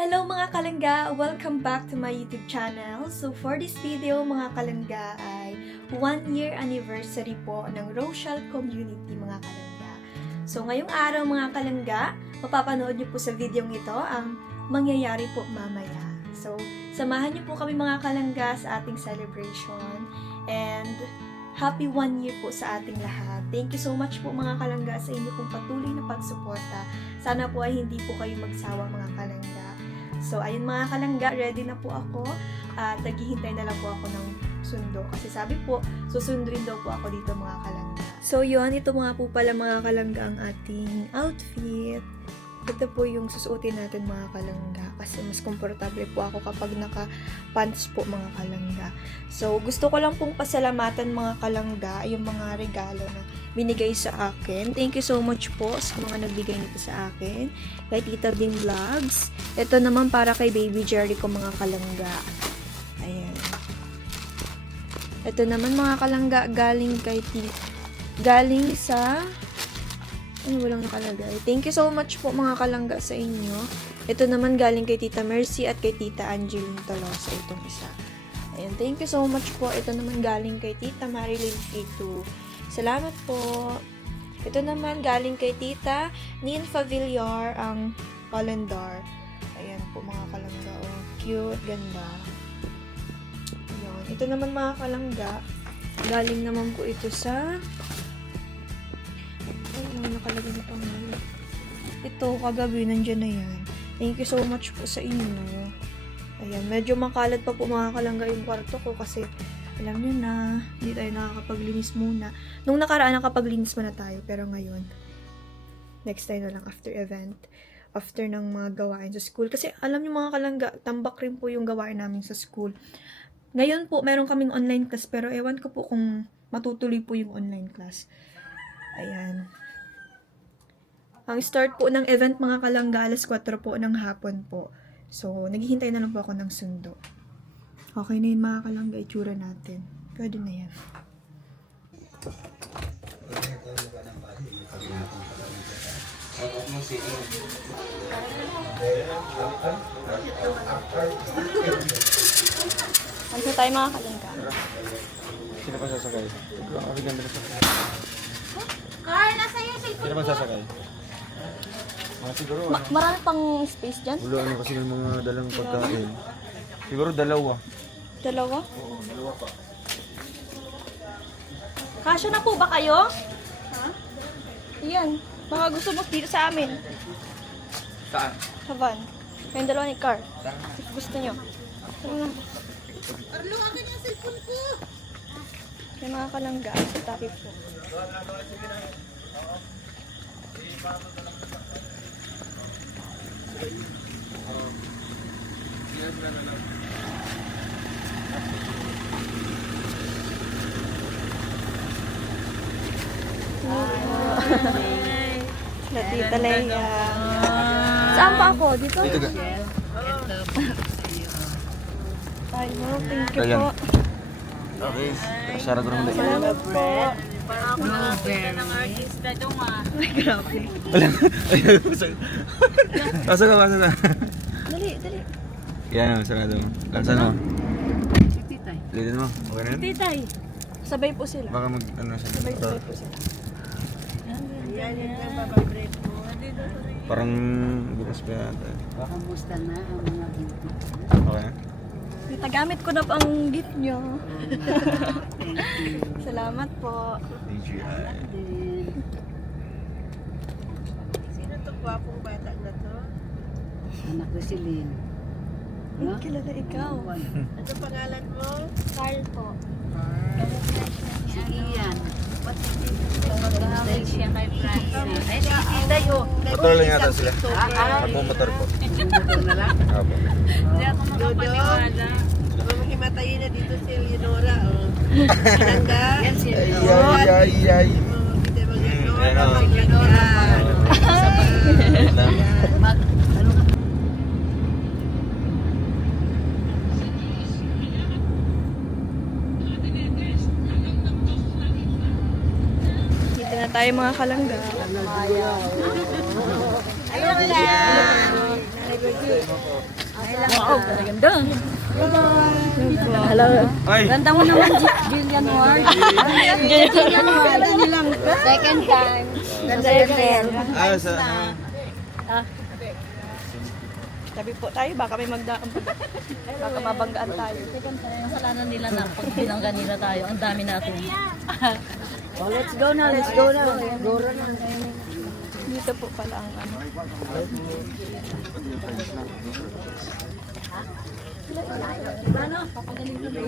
Hello mga kalangga! Welcome back to my YouTube channel. So for this video mga kalangga ay 1 year anniversary po ng Rochelle Community mga kalangga. So ngayong araw mga kalangga, mapapanood niyo po sa video ito ang mangyayari po mamaya. So samahan niyo po kami mga kalangga sa ating celebration and happy 1 year po sa ating lahat. Thank you so much po mga kalangga sa inyo pong patuloy na pagsuporta. Sana po ay hindi po kayo magsawa mga kalangga. So, ayun mga kalangga, ready na po ako at naghihintay na lang po ako ng sundo. Kasi sabi po, susunduin daw po ako dito mga kalangga. So, yun, ito mga po pala mga kalangga ang ating outfit. Ito po yung susuotin natin mga kalangga kasi mas komportable po ako kapag naka-pants po mga kalangga. So, gusto ko lang pong pasalamatan mga kalangga yung mga regalo na binigay sa akin. Thank you so much po sa mga nagbigay nito sa akin. Kay Tita Bing Vlogs. Ito naman para kay Baby Jerry ko mga kalangga. Ayan. Ito naman mga kalangga galing sa walang nakalagay. Thank you so much po mga kalangga sa inyo. Ito naman galing kay Tita Mercy at kay Tita Angeline Tolosa itong isa. Ayan, thank you so much po. Ito naman galing kay Tita Marilyn Ito. Salamat po. Ito naman galing kay Tita Ninfa Villar ang calendar. Ayan po mga kalangga. Oh, cute, ganda. Ayan. Ito naman mga kalangga, galing naman po ito sa nakalagay na pangalan. Ito, kagabi, nandyan na yan. Thank you so much po sa inyo. Ayan, medyo makalat pa po mga kalangga yung kwarto ko kasi alam nyo na, hindi tayo nakakapaglinis muna. Nung nakaraan, nakapaglinis muna tayo. Pero ngayon, next time na lang after event. After ng mga gawain sa school. Kasi alam nyo mga kalangga, tambak rin po yung gawain namin sa school. Ngayon po, meron kaming online class. Pero ewan ko po kung matutuloy po yung online class. Ayan. Ang start po ng event mga kalangga, alas 4 po ng hapon po. So, naghihintay na lang po ako ng sundo. Okay na yun mga kalangga, itsura natin. Pwede na yan. Ano tayo mga kalangga? Sino pa sasakay? Ang ganda na sasakay. Carl, nasa iyo cellphone Sino pa sasakay? Mga siguro ano? Marami pang space dyan? Wala ano kasi ng mga dalang pagkain. Siguro dalawa. Dalawa? Oo, dalawa pa. Kasya na po ba kayo? Ha? Iyan. Baka gusto mo dito sa amin. Saan? Sa van. Kayong dalawa ni Car. If gusto nyo. Tara na. Arlo, akin yung cellphone ko. May mga kalangga sa tabi po. La Tita Leia. Saan pa ako? Dito? Dito ka. Tayo. Thank you Ayan. po. Okay. Sarap ko naman. Salamat po. Ako nakakita ng artista doon Ay, grabe. Asa ka, asa ka. Dali, dali. Yan, asa ka doon. Lansan mo. Titay. Litin mo. Okay na yun? Titay. Sabay po sila. Baka mag, ano siya. Sabay po sila. Yan yung nagpapabreak mo. Parang bukas pa yata. Baka musta na ang mga beauty. Okay na? Natagamit ko na po ang gift nyo. Thank you. Salamat po. Thank you. Sino to gwapong bata na to? Anak ko si Lynn. Ay, kilala ikaw. Ano pangalan mo? Carl po. Si Ian. Mag-aaway siya kay Francis. Eh, si Titay oh. Motor lang yata sila. Nagmumotor po. Motor na lang? Apo. Hindi ako makapaniwala. Mamahimatayin na dito si Leonora. Kalangga. Yan si Leonora. Ay, ay, ay. Kita mo Ano? Leonora. Mag, ano ka? Dito na tayo mga kalangga. Hello, Wow, ganda. Hello. Ay! Ganda mo naman, Jillian Ward. Jillian Ward. Second time. Ganda yan. Ah, sa Tabi po tayo, baka may magdaan. Baka mabanggaan tayo. Kasalanan nila na pag binangga nila tayo. Ang dami natin. Oh, let's go na, let's go na. Go na. Dito po pala ang ano. Ano?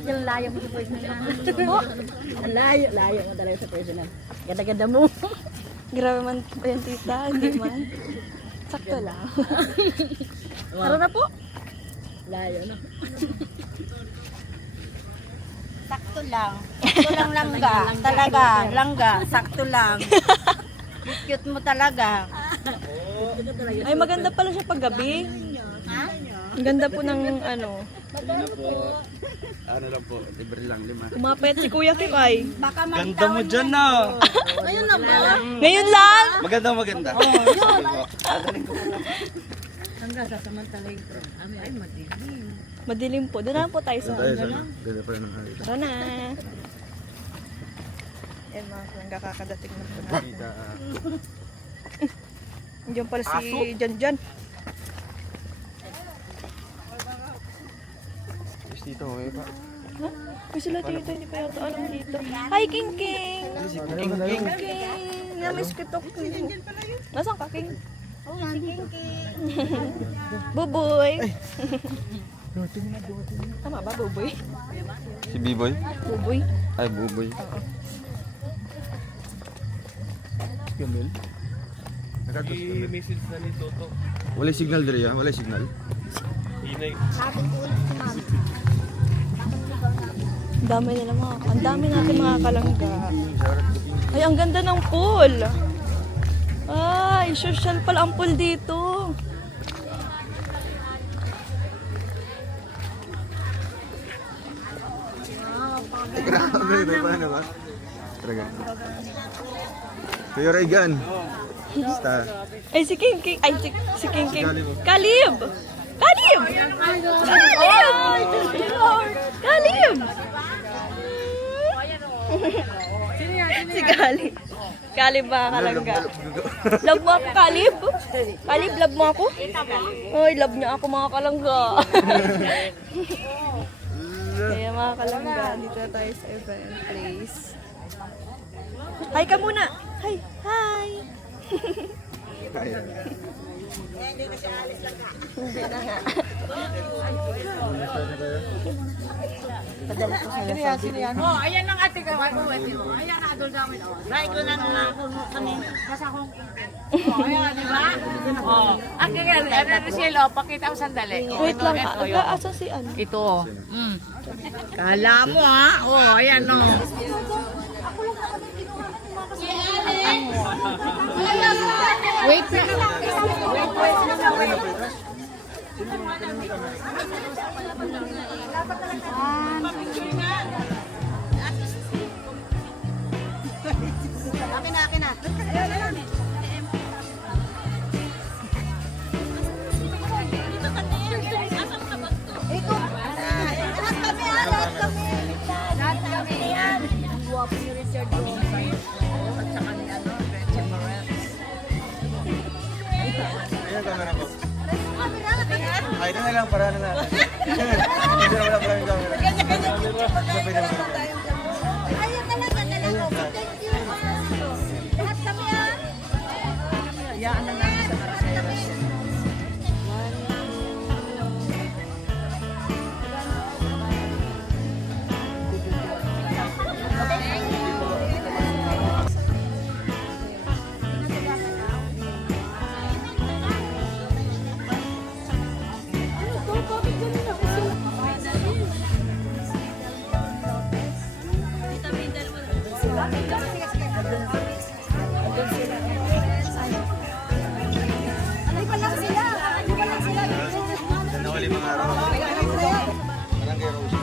Ang layo mo sa personal. Ang layo mo talaga sa personal. Ganda-ganda mo. Grabe man po yan, tita. Hindi man. Sakto lang. Tara na po. Layo, no? Sakto lang. Sakto lang langga. Talaga, langga. Sakto lang. Cute mo talaga. Ay, maganda pala siya pag gabi. Ang ganda po ng ano. ano lang po, libre lang, 5. Umapayat si Kuya Kim ay. Baka Ganda mo dyan na! Ngayon lang! Maganda. Hanggang sasamantalay. Ay, madilim. Madilim po. Doon na po tayo sa ano. Ganda pa rin ang hari. Tara na. Yan mga kalangga, kakadating na po natin. Diyan pala si Janjan. Dito, may pa. Ha? May sila dito, hindi pa yata alam dito. Hi, King King! King. King! Namiss ko to. Nasaan ka, King? Buboy! Tama ba, Buboy? Si B-Boy? Buboy? Ay, Buboy. Kamil? I-message na ni Toto. Wala signal diri ah, wala signal. Inay. Ang dami natin mga kalangga. Ay, ang ganda ng pool. Ay, social pala ang pool dito. Grabe, ito pa ano ba? Talaga. Kuya Regan. Basta. Ay, si King King. Ay, si King King. Kalib! Kalib! Kalib! Si Kalib. Kalib mga kalangga. Love mo ako, Kalib? Kalib, love mo ako? Ay, love niya ako mga kalangga. Kaya mga kalangga, dito na tayo sa event place. Hi ka muna! Hi! Hi! Hindi na nga. Oh, ayan ang ate ka. Ayan na doon sa amin. Dahil ko na nga kami. Basta akong oh, ayan, di ba? Oh. Akin nga, ano sila, pakita mo sandali. Wait lang, asan si ano? Ito. Kala mo ha? Oh, ayan o. Wait na. Akin na. Ito. Lahat kami. Ang guwapo ni Richard Gomez. At saka ni Gretchen Morel. Ayan camera ko. Ay, ito na lang para na natin. Hindi na wala pa yung camera. Sabay na mga. Ayun talaga. Thank you. Lahat kami ah. Hayaan na namin sa Maraseras. Nawali mga araw. Parang kay Rose.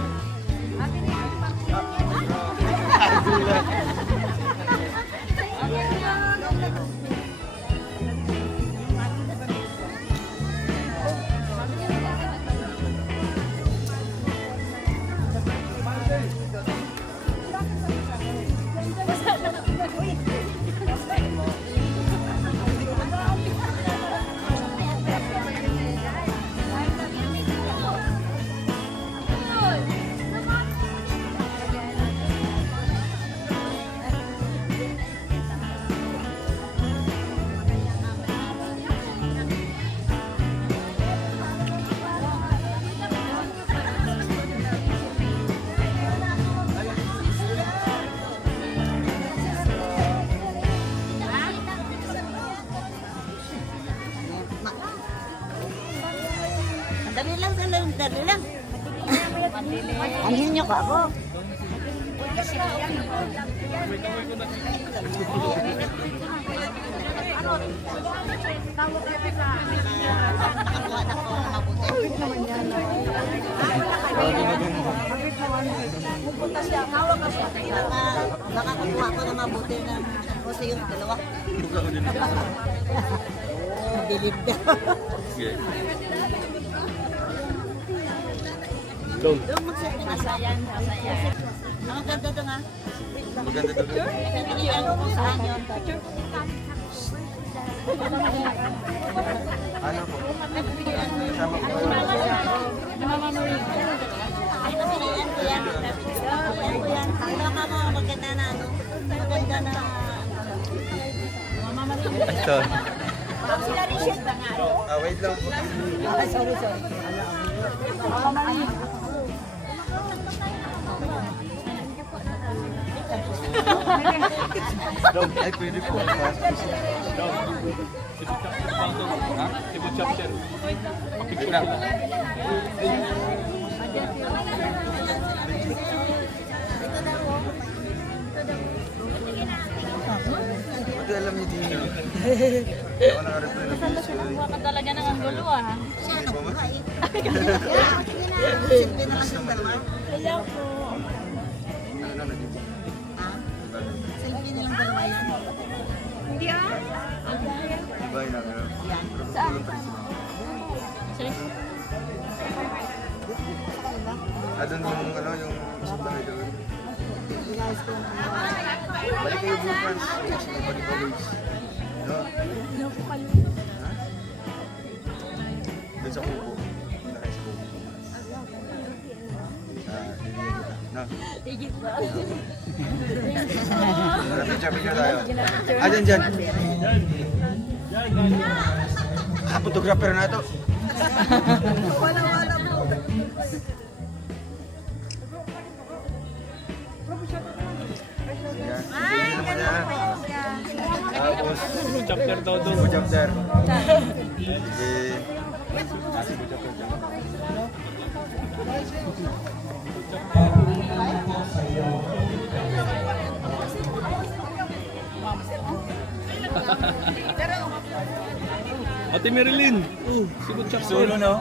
Dali lang, dali lang. Anhin niyo ko ako. Nakakuha ko na mabuti na kasi yung dalawa. Bilib daw. Doon. Doon magsabi na sayan. Ang ganda doon ha. Maganda to. Pilihan ko kung saan yun. Ano po? Kasama po. Ay, napilihan ko yan. Napilihan ko yan. Ang mo, maganda na ano. Maganda na. Ito. Wait lang po. Ay, pwede po. Sibut chapter. Picture lang. Pati alam niyo din yun. Ako naka-reply na po. Ka talaga ng anggulo ah. Silbi na lang yung dalawa. Ano na naging? Silbi na lang dalawa yan. Iba yun ako. Saan? Doon yung ano, yung bahay doon. Balik kayo bukas. Balik college. No? Ha? Doon sa kubo. Nakay sa kubo. No? Picture tayo. Dyan. Photographer na ito. Tapos, Sibut chapter daw doon. Sibut chapter. Sige. Sibut chapter dyan. Ate Marilyn. Sibut chapter. Solo, no?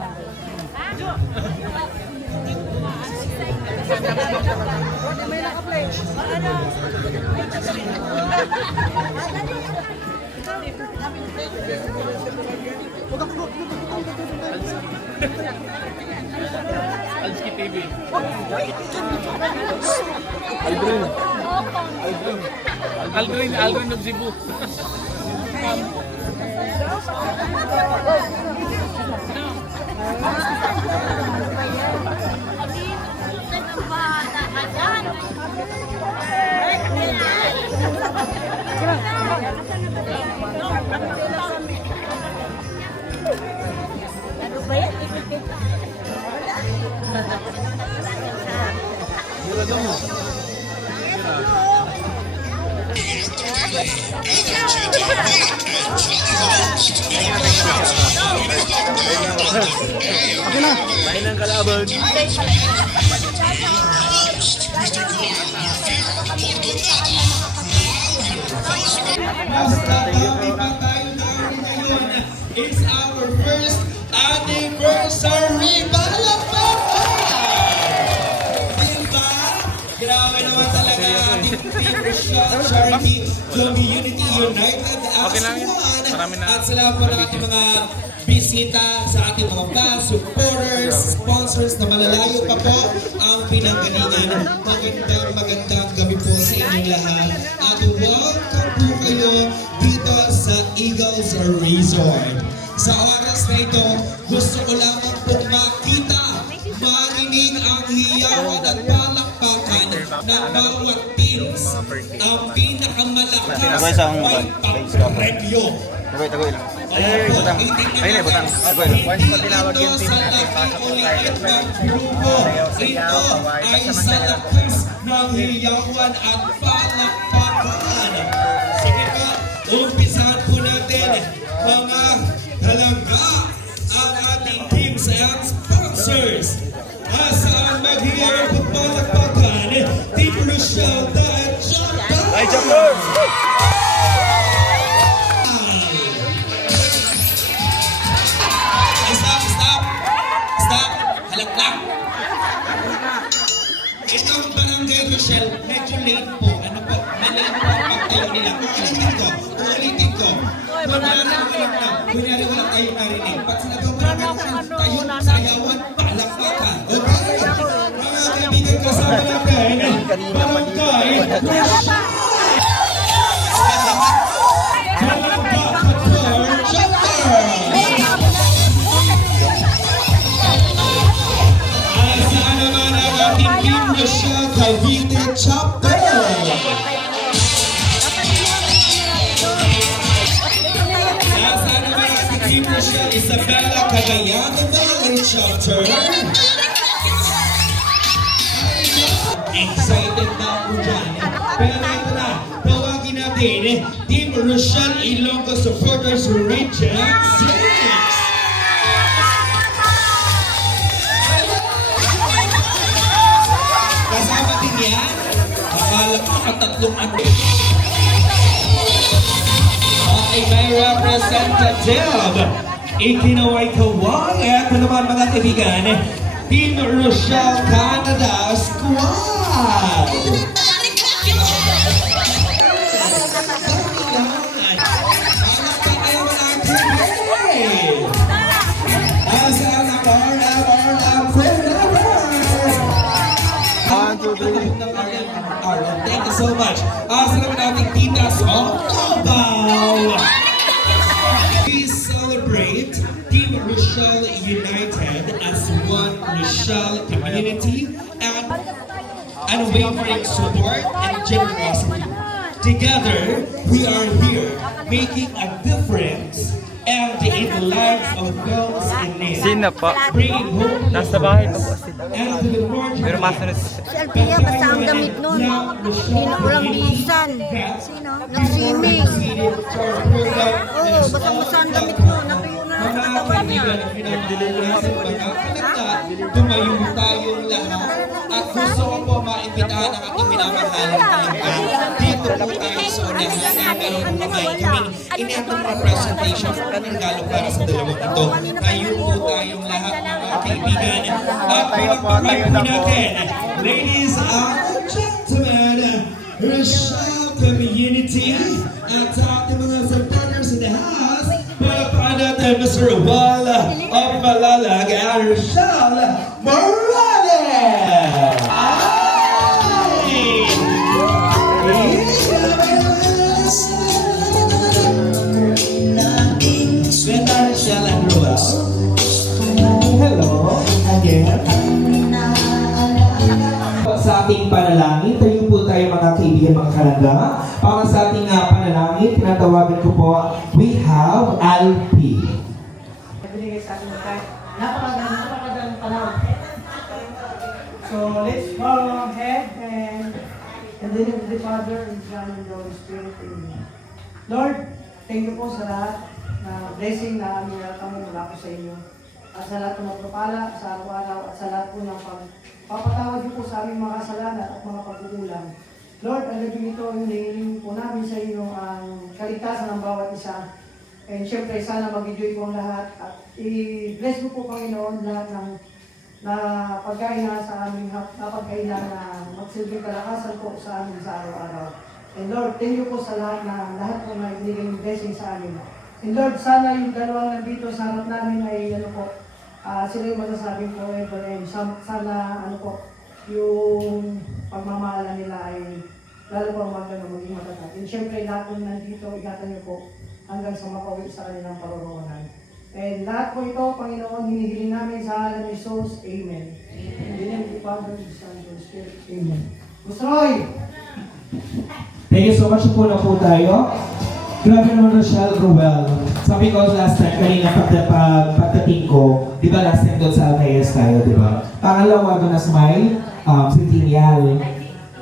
Alski TV. Aldrin of Cebu. Main ng kalaban. It's our first anniversary Diba? Grabe naman talaga ating Rochelle Charity Community United Okay lang yan. One. Marami na. At salamat po ng ating mga bisita sa ating mga fans, supporters, sponsors na malalayo pa po ang pinanggalingan. Magandang gabi po sa inyong lahat. At welcome po kayo dito sa Eagles Resort. Sa oras na ito, gusto ko lamang pong makita, marinig ang hiyawan at palakpakan ng bawat teams. Ang pinakamalakas ay pang-premyo. Tagoy lang. Ay, butang. Ay, butang. Tagoy lang. Once pa tinawag yung team natin, pasok ko tayo. Ito ay sa lakas ng hiyawan at palakpakan. Sige po, umpisahan po natin mga halangga ang ating teams. sponsors. Asaan maghihirap ang palakpakan, Team Rochelle at Chopper! Ay, Chopper! Stop! Halaklak! Itong Barangay Rochelle, medyo late po. Ano po? Malate po ang pagtayo nila. Uulitin ko. Kunyari wala tayong narinig. Pag sinabi ko Barangay Rochelle, tayo, sayawan, palakpakan. Okay? Mga kaibigan, kasama natin, Barangay Rochelle! Asaan naman ang ating Team Rochelle Cavite Chapter? Asaan naman ang ating Team Rochelle Isabela Cagayan Valley Chapter? Excited na ako dyan. Pero ito na, tawagin natin Team Rochelle Ilonggo Supporters Region 6. Kasama din yan. Akala ko nakatatlong ano. Okay, may representative. Ikinaway kaway. Ito naman mga kaibigan, Team Rochelle Canada Squad. Thank you so much. Sa naman nating titas of Cubao. We celebrate Team Rochelle United as one Rochelle community and unwavering support and generosity. Together, we are here making a difference and in the lives of those in need. Sino po? Bringing hope Nasa bahay pa po sila. and to the more Pero masunod Selfie niya, basta ang damit nun. Hindi na walang bisan. Sino? Nag-swimming. Oo, basta ang damit nun. Natuyo na lang sa katawan niya. Tumayo tayong lahat at gusto ko po maimbitahan ang ating minamahal na kaibigan. Dito po tayo sa unahan na meron po kaming inentong representation ng regalo para sa dalawang ito. Tayo po tayong lahat mga kaibigan at pinagpapay po natin, ladies and gentlemen, Rochelle Community at ating mga supporters in the house. Palapakan natin Mr. Wal of Malalag and Rochelle Morales! Sweta Rochelle and Roel. Hello again. Sa ating panalangin, tayo po tayo mga kaibigan, mga kalangga. Para sa ating panalangin, tinatawagan ko po, we have LP. Binigay sa atin kahit napakagandang panahon. So let's bow our head and in the name of the Father and Son and the Holy Spirit. Amen. Lord, thank you po sa lahat na blessing na aming nakamit mula po sa inyo. At sa lahat ng magpapala sa araw-araw at sa lahat po ng pagpapatawad niyo po sa aming mga kasalanan at mga pagkukulang. Lord, ang gabi nito, hinihiling po namin sa inyo ang kaligtasan ng bawat isa. And syempre, sana mag-enjoy po ang lahat at i-bless mo po, Panginoon, lahat ng na pagkainan sa aming pagkainan na magsilbing kalakasan po sa amin sa araw-araw. And Lord, thank you po sa lahat po na ibigay yung blessing sa amin. And Lord, sana yung dalawang nandito sa harap namin ay sila yung masasabing forever and sana yung pagmamahala nila ay lalo po maging matatag. And syempre, lahat po nandito, ingatan niyo po hanggang sa makauwi sa kanilang paroroonan. And lahat po ito, Panginoon, hinihiling namin sa ngalan ni Jesus. Amen. In the name of the Father, the Son, and the Holy Spirit. Amen. Musroy! Thank you so much po na po tayo. Grabe naman Rochelle Ruel. Sabi ko last time, kanina pagdating ko, di ba last time doon sa Alcayes tayo, di ba? Pangalawa doon na smile, Centennial.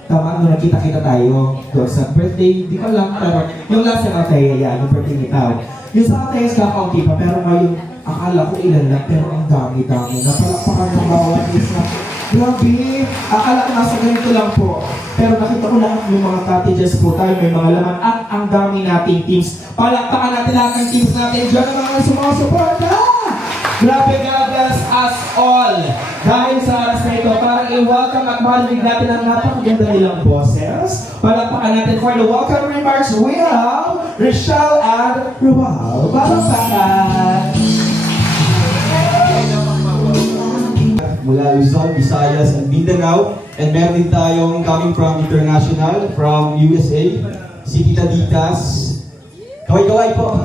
Tama, nung nakita-kita tayo doon sa birthday, di ko alam, pero yung last time Alcayes, yan, yung birthday ni Tao. Yung sa Alcayes kakaunti pa, pero ngayon, Akala ko ilan lang, pero ang dami-dami. Napalakpakan ng bawat isa. Grabe! Akala ko nasa ganito lang po. Pero nakita ko lahat ng mga cottages po tayo, may mga laman. At ang dami nating teams. Palakpakan natin lahat ng teams natin. Diyan ang mga sumasuporta! Grabe, God bless us all. Dahil sa oras na ito, para i-welcome at marinig natin ang napakaganda nilang boses. Palakpakan natin for the welcome remarks. We have Rochelle and Rual. Palakpakan! Mula Luzon, Visayas, and Mindanao. And meron din tayong coming from international, from USA, si Tita Ditas. Kaway-kaway po!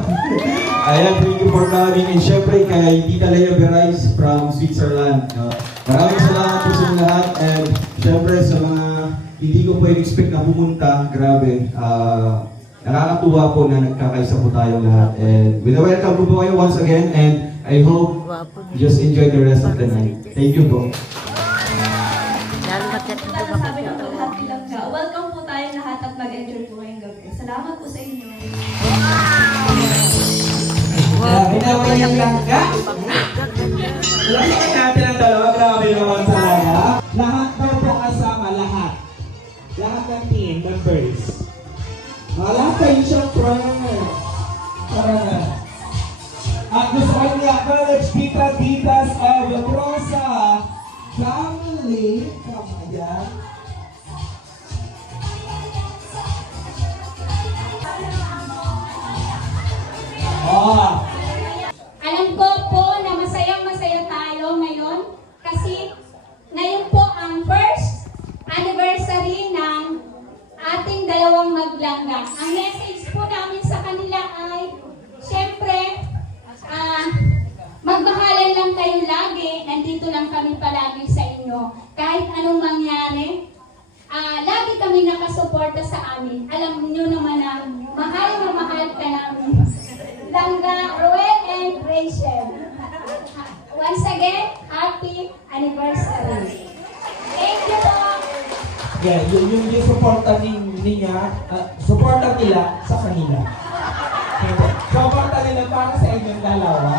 Ayan, thank you for coming. And syempre kay Tita Lea Berais from Switzerland. Maraming salamat po sa inyo lahat. And syempre sa mga hindi ko po expect na pumunta, grabe. Nakakatuwa po na nagkakaisa po tayong lahat. And welcome po kayo once again. And I hope you just enjoy the rest of the night. Thank you po. Sabi ng lahat lang nga, welcome po tayo lahat at mag-enjoy po ngayong gabi. Salamat po sa inyo. Grabe naman yung langga. Lahat natin ang dalawa. Grabe naman talaga. Lahat daw po kasama. Lahat. Lahat ng team members. Lahat kayo siyempre. Tara na. At gusto ko niya acknowledge Tita Ditas of Rosa family. Kamaya. Alam ko po na masayang-masaya tayo ngayon kasi ngayon po ang first anniversary ng ating dalawang maglangga. Ang message po namin sa kanila ay, syempre, magmahalan lang kayo lagi, nandito lang kami palagi sa inyo. Kahit anong mangyari, lagi kami nakasuporta sa amin. Alam niyo naman na mahal na mahal ka namin. Langga, Roel and Rachel. Once again, happy anniversary. Thank you po. Yeah, yung suporta niya, suporta nila sa kanila. Suporta nila para sa inyong dalawa.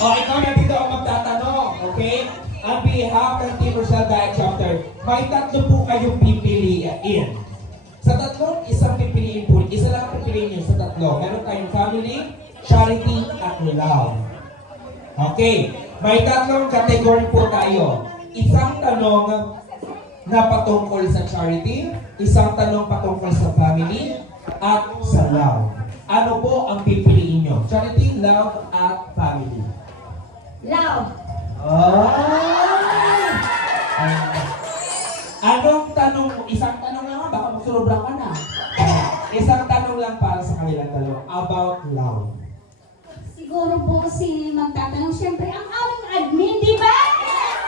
O, ikaw na dito ang magtatanong, okay? On behalf ng Team Rochelle Diet Chapter, may tatlo po kayong pipiliin. Sa tatlong, isang pipiliin po. Isa lang ang pipiliin nyo sa tatlo. Meron tayong family, charity, at love. Okay. May tatlong category po tayo. Isang tanong na patungkol sa charity, isang tanong patungkol sa family, at sa love. Ano po ang pipiliin nyo? Charity, love, at family. Love. Anong tanong? Isang tanong lang, baka magsulubra ka na. Isang tanong lang para sa kanilang dalawa about love. Siguro po si magtatanong, syempre, ang aming admin, di ba?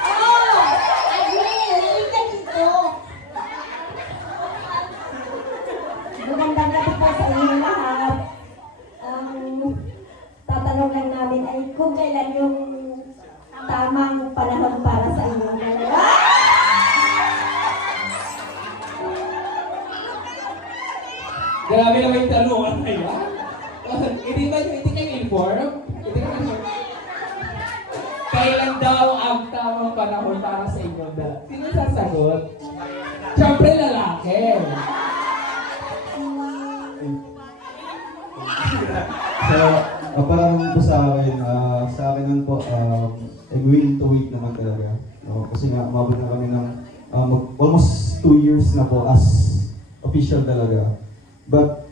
Oh, admin, hindi ka dito. Magandang gabi po sa inyo lahat. Tatanong lang namin ay kung kailan yung tamang panahon para sa inyong dalawa. Grabe naman yung tanungan na yan. Hindi kayo inform? Kailan daw ang tamang panahon para sa inyo? Sino sasagot? Siyempre lalaki. So, parang po sa akin lang po, I'm willing to wait naman talaga. Kasi nga, umabot na kami ng almost 2 years na po as official talaga. But,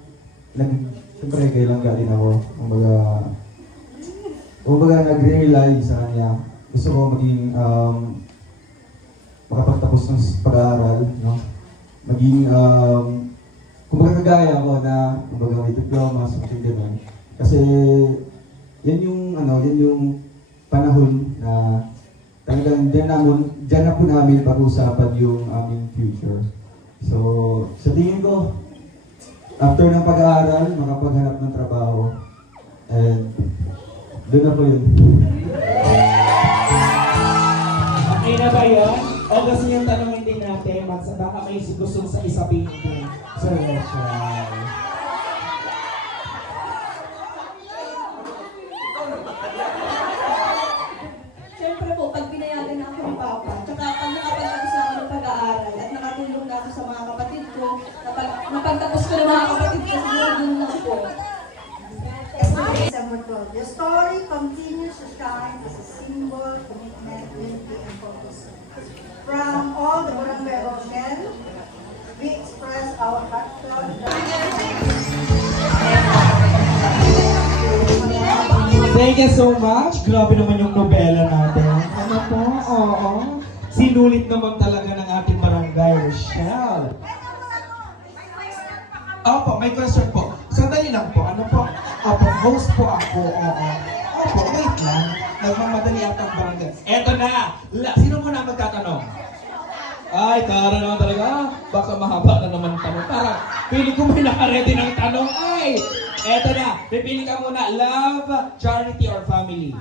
siyempre, kailan galing ako. Kumbaga, nag-realize sa kanya. Gusto ko maging, makapagtapos ng pag-aaral, no? Maging, kumbaga kagaya ako na, kumbaga may diploma, something gano'n. Kasi, yan yung panahon na talagang dyan na po namin pag-usapan yung aming future. So, sa tingin ko, after ng pag-aaral, makapaghanap ng trabaho, and doon na po yun. Okay na ba yun? O gusto niyong tanongin din natin, baka may gusto sa isabihin din sa Rachel. the Barangay Rochelle, we express our heartfelt Thank you so much. Grabe naman yung nobela natin. Ano po? Oo. Sinulit naman talaga ng ating barangay, Rochelle. Opo, may question po. Sandali lang po. Ano po? Opo, host po ako. Oo. Opo, wait lang. Nagmamadali ata ang barangay. Eto na! Sino muna magtatanong? Ay, tara naman talaga. Baka mahaba na naman ang tanong. Parang, feeling ko may nakaredy ng tanong. Ay! Eto na, pipili ka muna, love, charity, or family?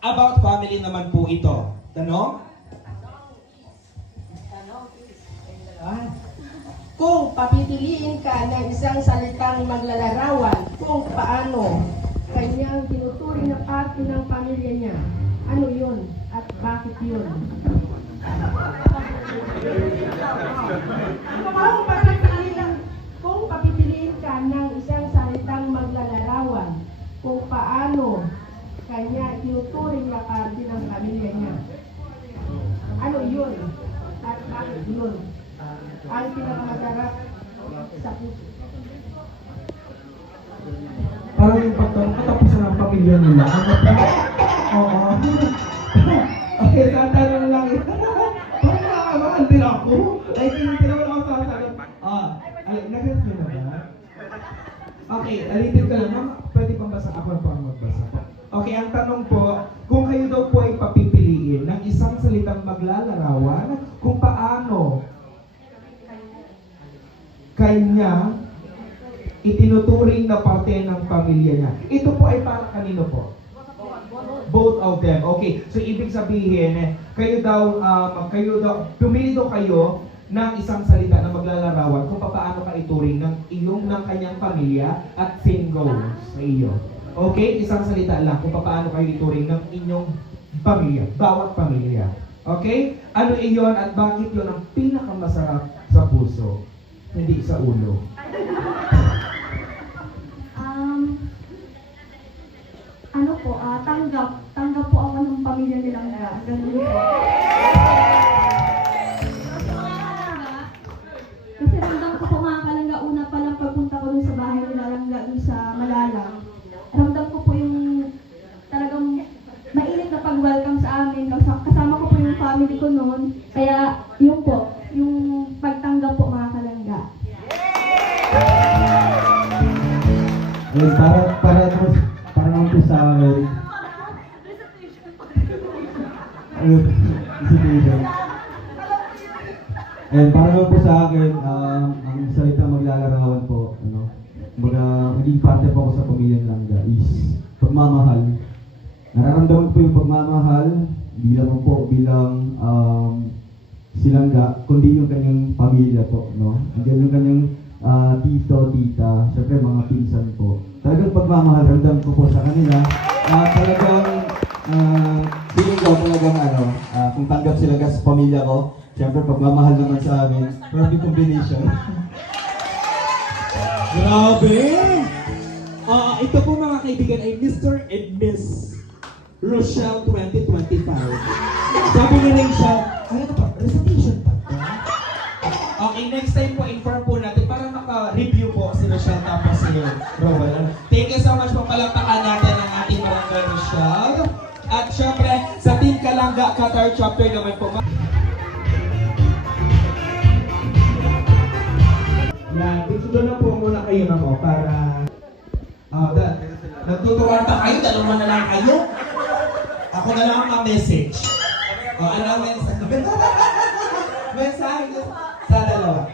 About family naman po ito. Tanong? Kung papipiliin ka ng isang salitang maglalarawan kung paano kanyang tinuturing na parte ng pamilya niya, ano yun at bakit yun? Kung papipiliin ka ng isang salitang maglalarawan kung paano kanya tinuturing na parte ng pamilya niya, ano yun at bakit yun? Ang pinakamasarap sa puso. Parang yung pagtanong, katapusan ang pamilya nila. Ano po? Oo. Okay, tatanong lang ito. Parang nakakabahan din ako. Ay, hindi naman ako sasagot. Nag-gets nyo na ba? Okay, alitin ka lang. Ma'am, pwede pang basa? Ako na pang magbasa po. Okay, ang tanong po, kung kayo daw po ay papipiliin ng isang salitang maglalarawan, kung paano kanya itinuturing na parte ng pamilya niya. Ito po ay para kanino po? Both of them. Okay. So ibig sabihin, kayo daw pumili daw kayo ng isang salita na maglalarawan kung paano ka ituring ng kanyang pamilya at same goes sa iyo. Okay? Isang salita lang kung paano kayo ituring ng inyong pamilya, bawat pamilya. Okay? Ano iyon at bakit yun ang pinakamasarap sa puso? Hindi sa ulo. Ano po, tanggap po ako ng pamilya nilang ganun po. Kasi ramdam ko po mga kalangga, una pa lang pagpunta ko dun sa bahay nila Langga dun sa Malalang. Ramdam ko po yung talagang mainit na pag-welcome sa amin. Kasama ko po yung family ko noon. Kaya yun po, yung pagtanggap po mga kalangga. Yes, para naman po sa akin. Para naman po sa akin, ang salitang maglalarawan po, maging parte po ako sa pamilyang Langga is pagmamahal. Nararamdaman po yung pagmamahal, hindi lang po bilang silangga, kundi yung kanyang pamilya po, no? Andiyan yung kanyang tito, tita, syempre mga pinsan po. Talagang pagmamahal, ramdam ko po sa kanila. Talagang, feeling ko talagang kung tanggap sila sa pamilya ko, syempre pagmamahal naman sa amin. Grabe combination. Grabe! Ito po mga kaibigan ay Mr. and Miss Rochelle 2025. Sabi ni Rachel, ano ba? Recitation pa ba? Okay, next time po, inform po natin para maka-review po si Rochelle tapos si Rowell. Thank you so much po, palakpakan natin ang ating barangay Rochelle. At syempre, sa Team Kalangga Qatar Chapter naman po. Yan, dito na po muna kayo na po para... nagtuturuan pa kayo, dalawa na lang kayo. Ako na lang ang message. Ano ang mensahe? Mensahe sa dalawa.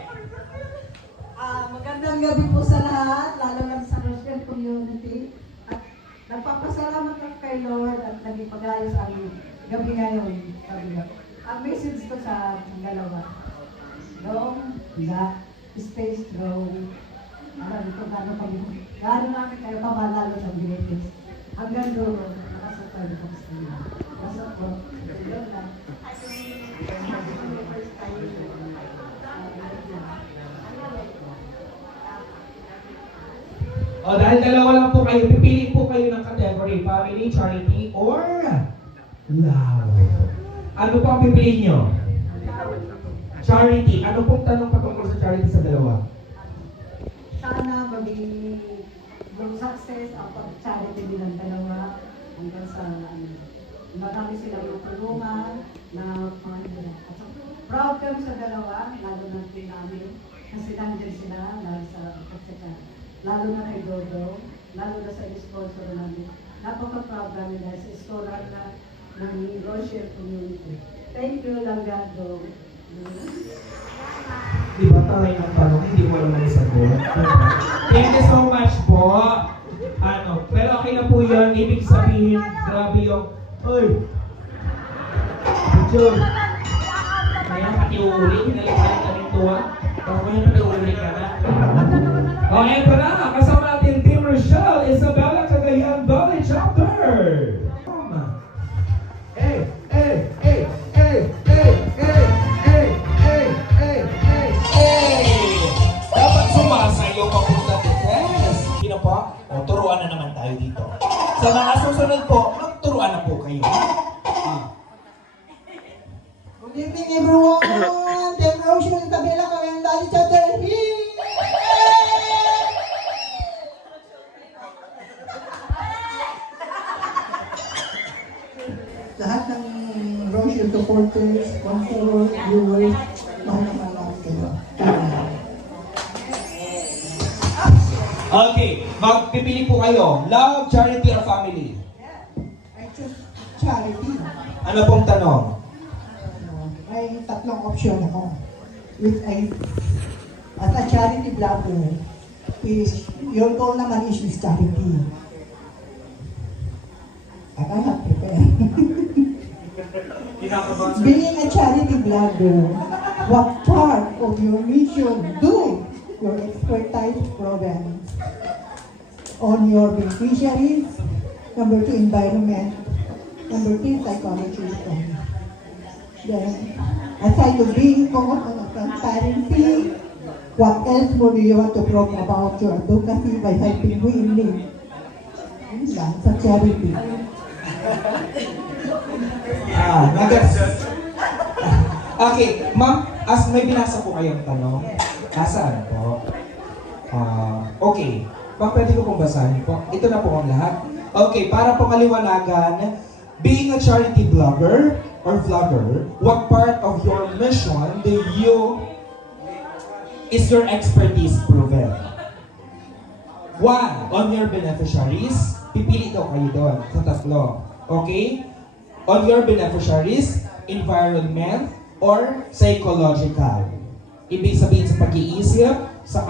Magandang gabi po sa lahat, lalo na sa Christian community. At nagpapasalamat ako kay Lord at naging pag-ayos ang gabi ngayon. Ang message ko sa dalawa. Long, stay strong. Alam ko gano'n namin kayo pamalalo sa Philippines. Hanggang doon, nakasapay ko sa inyo. Nakasapay ko. Yun lang. Dahil dalawa lang po kayo, pipili po kayo ng category, family, charity, or love. Ano po ang pipiliin nyo? charity. Ano pong tanong patungkol sa charity sa dalawa? Sana maging yung success ang pag-charity bilang dalawa hanggang sa marami silang matulungan na mga hirap. At proud kami sa dalawa, lalo na din namin, kasi nandiyan sila, lalo na kay Dodo, lalo na sa sponsor namin. Napaka-proud namin dahil sa scholar na ng Rochelle Community. Thank you, Langado. Di ba tayo ng tanong, hindi mo alam ang sagot? Thank you so much po. Pero okay na po yun. Ibig sabihin, grabe yung, oy! Jun! Kaya pati uuli, pinalitan ka rin tuwa. Pero kung yun pati uuli ka na. O, eto na, kasama natin Team Rochelle, Isabella Cagayan Valley Chapter! Hey! Hey! Hey! Hey! Hey! Hey! Hey! Hey! Hey! Hey! Hey! Dapat sumasayaw papunta Tess. Sino po? O, turuan na naman tayo dito. Sa mga susunod po, magturuan na po kayo. Good evening, everyone! Team Rochelle, Isabella Cagayan Valley Chapter here! Lahat ng Rochelle supporters, sponsors, viewers, mahal naman namin kayo. Okay, magpipili po kayo. Love, charity, or family? I choose charity. Ano pong tanong? May tatlong option ako. Which I, as a charity blogger, is, your goal naman is charity. I cannot prepare. Being a charity blogger, what part of your mission do your expertise program on your beneficiaries? Number 2, environment. Number 3, psychology. Then, aside of being focused on transparency, what else more do you want to prove about your advocacy by helping who in need? Yun lang, sa charity. Okay, ma'am, as may binasa po kayong tanong, saan po? Okay, ma'am, pwede ko pong basahin po. Ito na po ang lahat. Okay, para po kaliwanagan, being a charity blogger or vlogger, what part of your mission do you is your expertise proven? 1, on your beneficiaries, pipili daw kayo doon sa tatlo. Okay? On your beneficiaries, environment, or psychological. Ibig sabihin sa pag-iisip, sa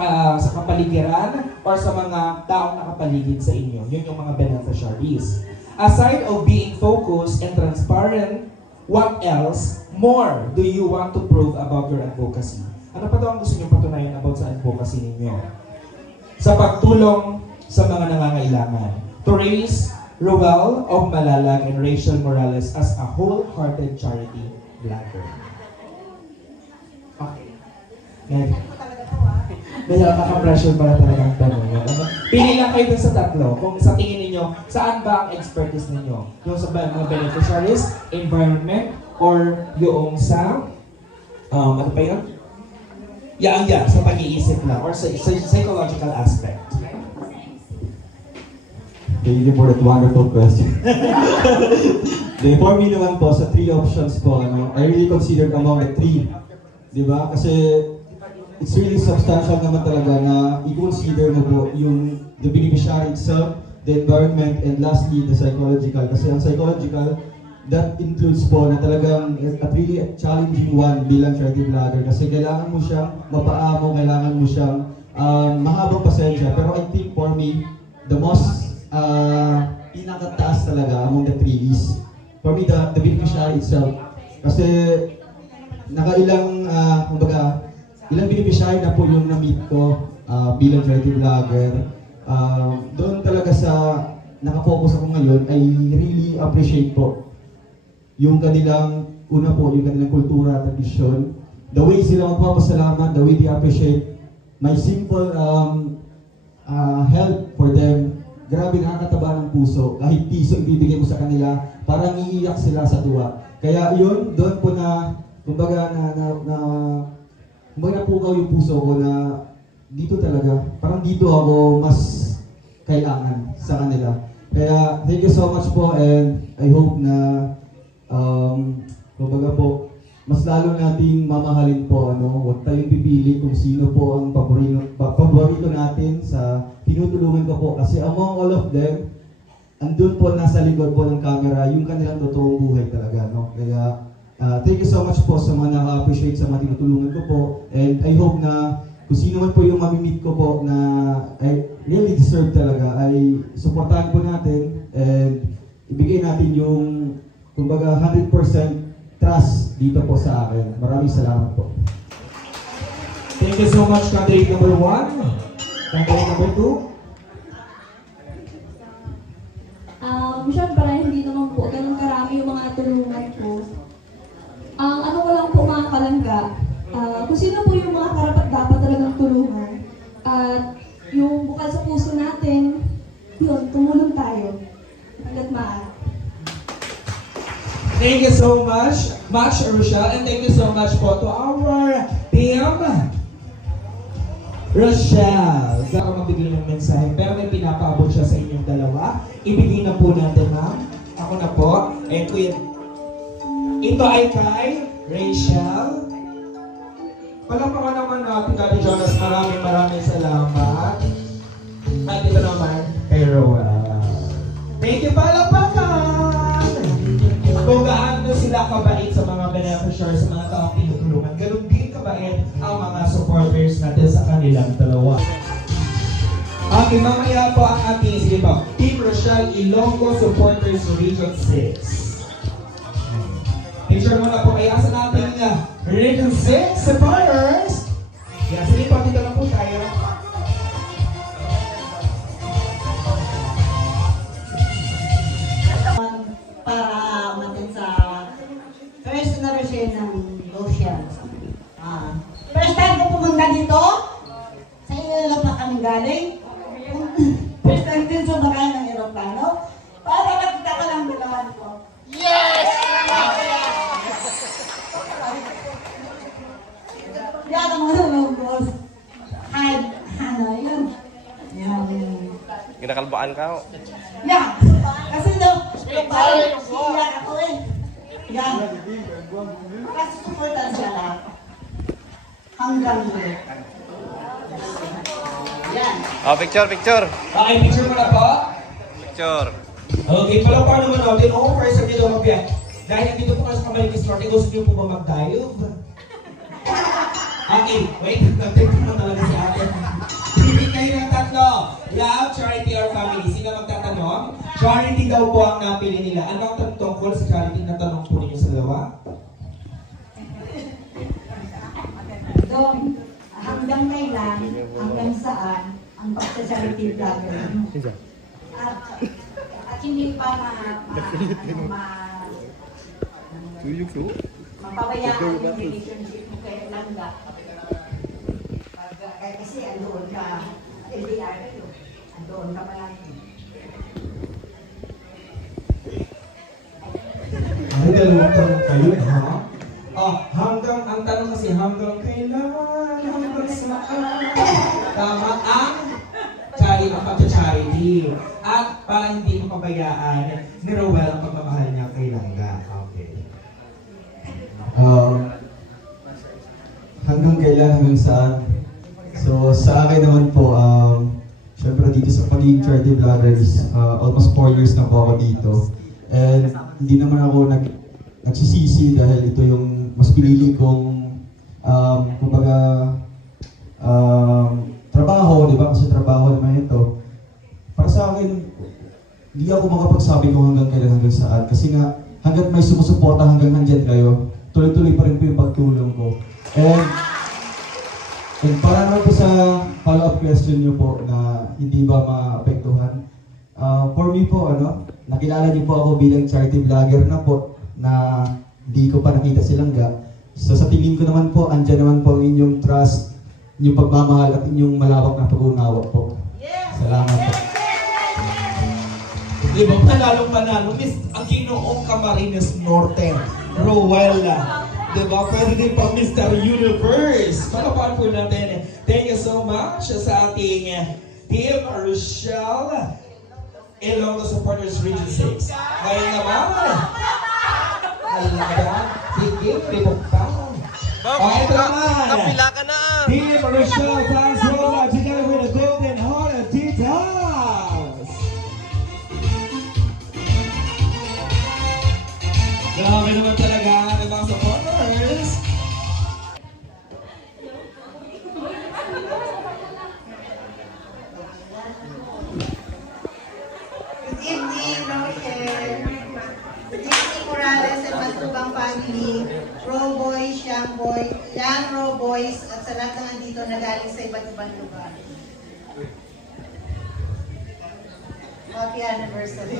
kapaligiran, or sa mga taong nakapaligid sa inyo. Yun yung mga beneficiaries. Aside of being focused and transparent, what else more do you want to prove about your advocacy? Ano pa daw ang gusto nyo patunayan about sa advocacy ninyo? Sa pagtulong sa mga nangangailangan. To raise Roel of Malalag and Rachel Morales as a wholehearted charity blogger. Okay. Medyo nakaka-pressure pala talagang tanong. Pili lang kayo dun sa tatlo. Kung sa tingin ninyo, saan ba ang expertise ninyo? Yung sa mga beneficiaries, environment, or yung sa, ano pa yun? Sa pag-iisip lang, or sa psychological aspect. Thank you for that wonderful question. For me naman po, sa 3 options po, I really considered among the 3. Di ba? Kasi it's really substantial naman talaga na i-consider mo po yung the beneficiary itself, the environment, and lastly, the psychological. Kasi ang psychological, that includes po na talagang a really challenging one bilang charity blogger. Kasi kailangan mo siyang mapaamo, kailangan mo siyang mahabang pasensya. Pero I think for me, the most pinakataas talaga among the 3 is for me the beneficiary itself. Kasi nakailang ilang beneficiary na po yung na-meet ko bilang charity vlogger. Doon talaga sa nakafocus ako ngayon, I really appreciate po yung kanilang yung kanilang kultura, tradisyon, the way sila magpapasalamat, the way they appreciate my simple help for them. Grabe, nakakataba ng puso. Kahit piso ibibigay mo sa kanila, parang iiyak sila sa tuwa. Kaya yun, doon po na, kumbaga, kumbaga napukaw yung puso ko na dito talaga, parang dito ako mas kailangan sa kanila. Kaya thank you so much po, and I hope na kumbaga po, mas lalo nating mamahalin po, huwag tayong pipili kung sino po ang paborito natin sa tinutulungan ko po. Kasi among all of them, andun po nasa likod po ng camera, yung kanilang totoong buhay talaga, no? Kaya thank you so much po sa mga naka-appreciate sa mga tinutulungan ko po. And I hope na kung sino man po yung mamimit ko po na I really deserve talaga, ay supportahan po natin and ibigay natin yung kumbaga 100% trust dito po sa akin. Maraming salamat po. Thank you so much, candidate number 1. Candidate number 2. Siyempre, hindi naman po ganun karami yung mga tulungan ko. Ang ano ko lang po mga kalangga, kung sino po yung mga karapat dapat talagang tulungan, at yung bukal sa puso natin, yun, tumulong tayo. Hanggat maaari. Thank you so much, Rochelle, and thank you so much po to our team. Rochelle, ako magbigay ng mensahe, pero may pinapaabot siya sa inyong dalawa. Ibigay na po natin, ma'am. Ako na po. And kuya, ito ay kay Rachel. Palakpakan naman natin, Daddy Jonas. Maraming salamat. At ito naman kay Roel. Thank you, palakpakan! Kung gaano sila kabait sa mga beneficiaries, sa mga taong tinutulungan, ganun din kabait ang mga supporters natin sa kanilang dalawa. Okay, mamaya po ang ating, sige po, Team Rochelle Ilonggo Supporters Region 6. Picture muna po kayo sa nating Region 6 supporters. Yan, sige po, dito na po tayo. Para umatin sa first anniversary ng Rochelle. First time ko pumunta dito, sa inyo lang pa kami galing. First time din sumakay ng aeroplano, para makita ko lang dalawan ko. Yes! Yan ang mga logos. Yun. Ginakalbaan ka ho. Yeah. Kasi parang siya ako eh. Yan. Kasi supportan siya lang. Hanggang doon. Yan. Oh, picture. Okay, picture mo na po. Picture. Okay, palakpakan naman natin. First of all, dahil nandito po kayo sa Kamaligis Norte, gusto niyo po ba mag-dive? Okay, wait. Nag-take mo talaga si ate. Bibig kayo ng tatlo. Love, charity, or family. Sino magtatanong? Charity daw po ang napili nila. Ano ang tungkol sa charity na tanong po ninyo sa dalawa? Doon, hanggang kailan, hanggang saan, ang pagsa-charity vlogger. At hindi pa mapabayaan yung relationship mo kay Langga. Kasi andoon ka, LDR kayo, andoon ka palagi. Ang dalawang tanong kayo, ha? Hanggang, ang tanong kasi, hanggang kailan, hanggang saan? Tama ang charity, ang pagcha-charity. At para hindi mapabayaan ni Roel ang pagmamahal niya kay Langga. Okay. Hanggang kailan, hanggang saan? So sa akin naman po, syempre dito sa pagiging charity vlogger is almost 4 years na po ako dito. And hindi naman ako nagsisisi dahil ito yung mas pinili kong trabaho, di ba? Kasi trabaho naman ito. Para sa akin, hindi ako makapagsabi kung hanggang kailan, hanggang saan. Kasi nga, hanggat may sumusuporta, hanggang nandyan kayo, tuloy-tuloy pa rin po yung pagtulong ko. And para naman po sa follow-up question nyo po na hindi ba maapektuhan. For me po, nakilala niyo po ako bilang charity vlogger na po na hindi ko pa nakita si Langga. So sa tingin ko naman po, andyan naman po ang inyong trust, inyong pagmamahal at inyong malawak na pag-unawa po. Salamat po. Diba, panalong-panalo, Miss Aquinoong Camarines Norte, Roel. Diba? Pwede din po Mr. Universe. Makapahan po natin. Thank you so much sa ating Team Rochelle Ilonggo Supporters Region 6. Ngayon naman, alaga, sige, pipagpang. Ito naman, Kapila ka na. Team Rochelle Transforma together with the Golden Heart of Titas. Grabe naman talaga ang mga supporters. Good evening, Rochelle. Good evening, Morales and Matubang family, Roboy, Shamboy, Young Roboys, at sa lahat ng nandito na galing sa iba't ibang lugar. Happy anniversary.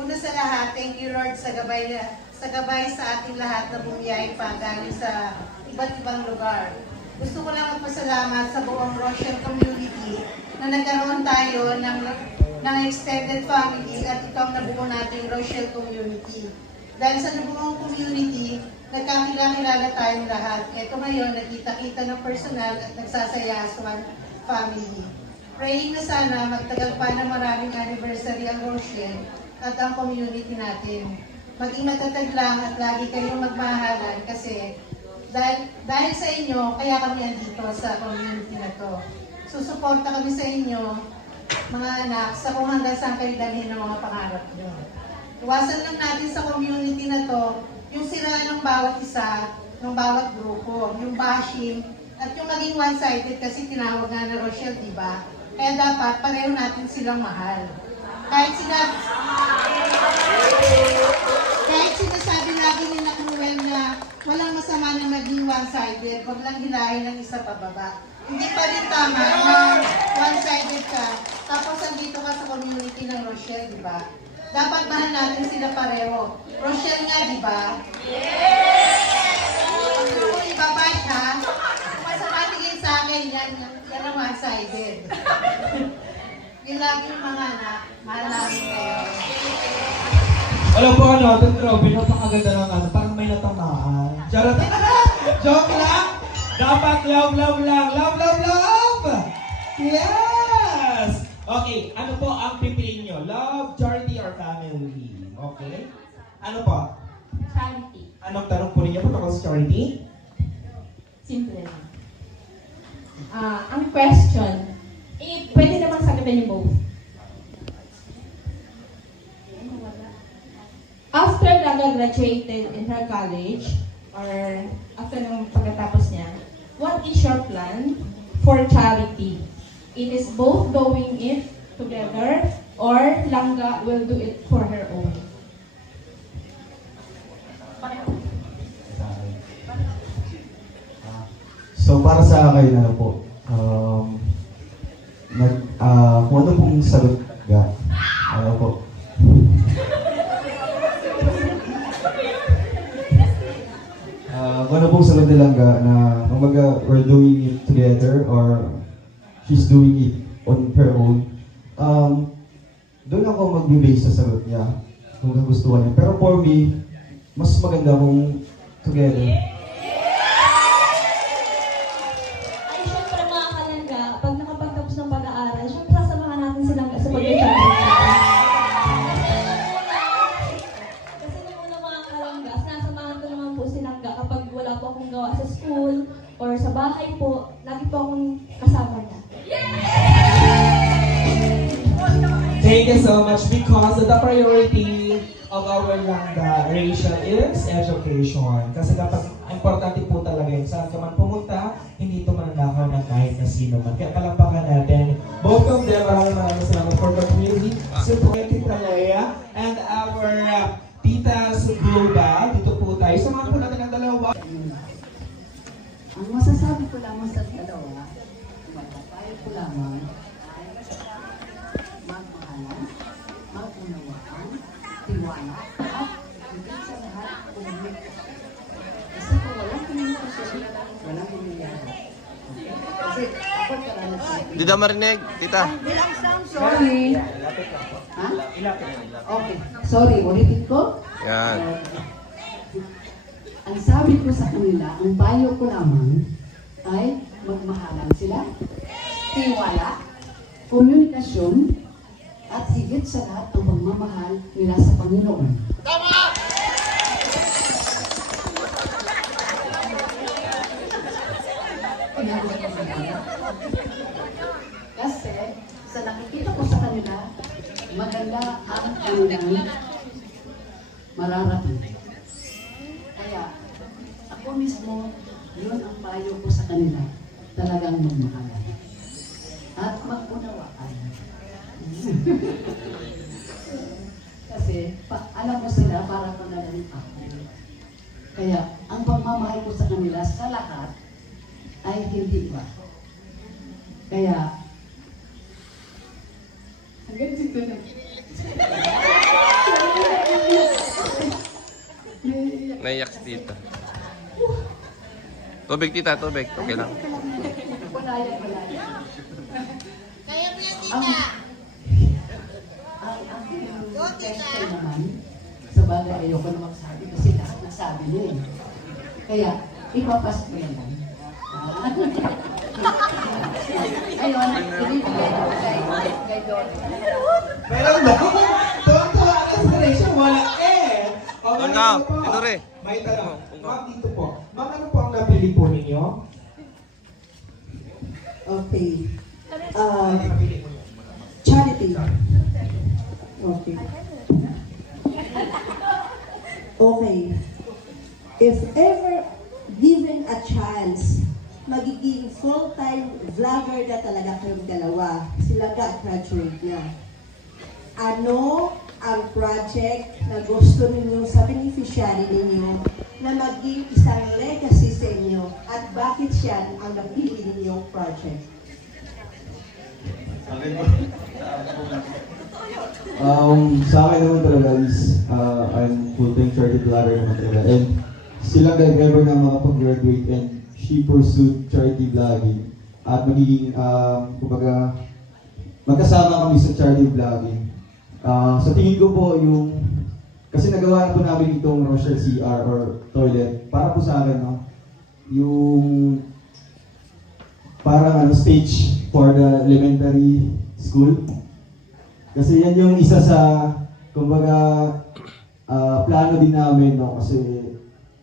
Una sa lahat, thank you Lord sa gabay sa ating lahat na bumiyay pa galing sa iba't ibang lugar. Gusto ko lang magpasalamat sa buong Rochelle community na nagkaroon tayo ng extended family at ito ang nabuo nating Rochelle community. Dahil sa nabuong community, nagkakilala tayong lahat. Ito ngayon, nagkita-kita ng personal at nagsasaya as one family. Praying na sana magtagal pa ng maraming anniversary ang Rochelle at ang community natin. Maging matatag lang at lagi kayong magmahalan kasi dahil sa inyo, kaya kami andito sa community na to. Susuporta kami sa inyo, mga anak, sa kung hanggang saan kayo dalhin ng mga pangarap nyo. Iwasan lang natin sa community na to, yung sira ng bawat isa, ng bawat grupo, yung bashing, at yung maging one-sided kasi tinawag nga na Rochelle, di ba? Kaya dapat pareho natin silang mahal. Kahit sinasabi lagi ni na Cruel na walang masama na maging one-sided, huwag lang hilahin ng isa pababa. Hindi pa rin tama na one-sided ka, tapos andito ka sa community ng Rochelle, di ba? Dapat mahal natin sila pareho. Rochelle nga, di ba? Kung ibabash ha, kung masama tingin sa akin, yan ang one-sided. Yun lang yung mga anak, mahal namin kayo. Alam po ano, ito grabe, napakaganda ng ano, parang may natamaan. Charot! Joke lang! Dapat love, love lang! Love, love, love! Yes! Okay, ano po ang pipiliin nyo? Love, charity, or family? Okay? Ano po? Charity. Anong tanong po ninyo po tungkol sa charity? Simple lang. Ang question, pwede naman sagutin yung both. After Laga graduated in her college, or after nung pagkatapos niya, what is your plan for charity? It is both doing it together, or Langga will do it for her own? So para sa akin, ano po, kung ano pong sagot ka, ano po, kung ano pong sagot nilang ka na kumbaga we're doing it together or she's doing it on her own, doon ako mag-base sa sagot niya kung nagustuhan niya. Pero for me, mas maganda kung together. Ay, syempre mga kalangga, pag nakapagtapos ng pag-aaral, syempre sasamahan natin silang sa pag-charity. Kasi nung una mga kalangga, sinasamahan ko naman po silang kapag wala po akong gawa sa school or sa bahay po, lagi po akong kasama niya. Thank you so much because the priority of our Langga Rachel is education. Kasi kapag importante po talaga yun, saan ka man pumunta, hindi ito mananakaw ng kahit na sino man. Kaya palampakan natin. Both of them, maraming salamat for the community. Support Tita Lea and our Titas Global. Dito po tayo. Samahan po natin ang dalawa. Ang masasabi ko lamang sa dalawa, magpapayag ko lamang ay magmahalan, mag-unawaan, tiwala, at higit sa lahat, commitment. Kasi kung walang communication, walang mangyayari. Kasi ako karanasan. Hindi daw marinig, tita. Sorry. Ha? Okay. Sorry, ulitin ko. Yan. Ang sabi ko sa kanila, ang payo ko lamang ay magmahalan sila, tiwala, komunikasyon, at higit sa lahat ang pagmamahal nila sa Panginoon. Kasi sa nakikita ko sa kanila, maganda ang kanilang mararating. Kaya ako mismo, yun ang payo ko sa kanila. Talagang magmahalan. At mag-unawaan. Kasi alam mo sila, para ko na rin ako. Kaya ang pagmamahal ko sa kanila sa lahat ay hindi iba. Kaya hanggang dito na. Naiyak si tita. Tubig, tita, tubig. Okay lang. Wala. Kaya mo yan, Ang tita. question naman, sa bagay ayoko na magsabi kasi lahat nasabi niyo eh. Kaya, ipapasok ko yan lang. Ayun, pinibigay ko kay Don. Meron ba? Tuwa-tuwa ka sa Rachel, wala eh. O, Doon ganito ka, po. ito rin. May tanong. Ma'am, dito po. Ma'am, ano po ang napili po ninyo? Okay. Charity. Okay. Okay. If ever given a chance, magiging full-time vlogger na talaga kayong dalawa. Sila graduate na. Ano ang project na gusto ninyo sa beneficiary ninyo na maging isang legacy sa inyo at bakit yan ang napili ninyong project? Sa akin naman talaga is, I'm full-time charity vlogger naman talaga. And sila guys ever na makapag-graduate and she pursued charity vlogging. At magiging, kumbaga, magkasama kami sa charity vlogging. Sa tingin ko po yung, kasi nagawa na po namin itong Rochelle CR or toilet. Para po sa akin, no? Yung parang stage for the elementary school. Kasi yan yung isa sa, kumbaga, plano din namin, no? Kasi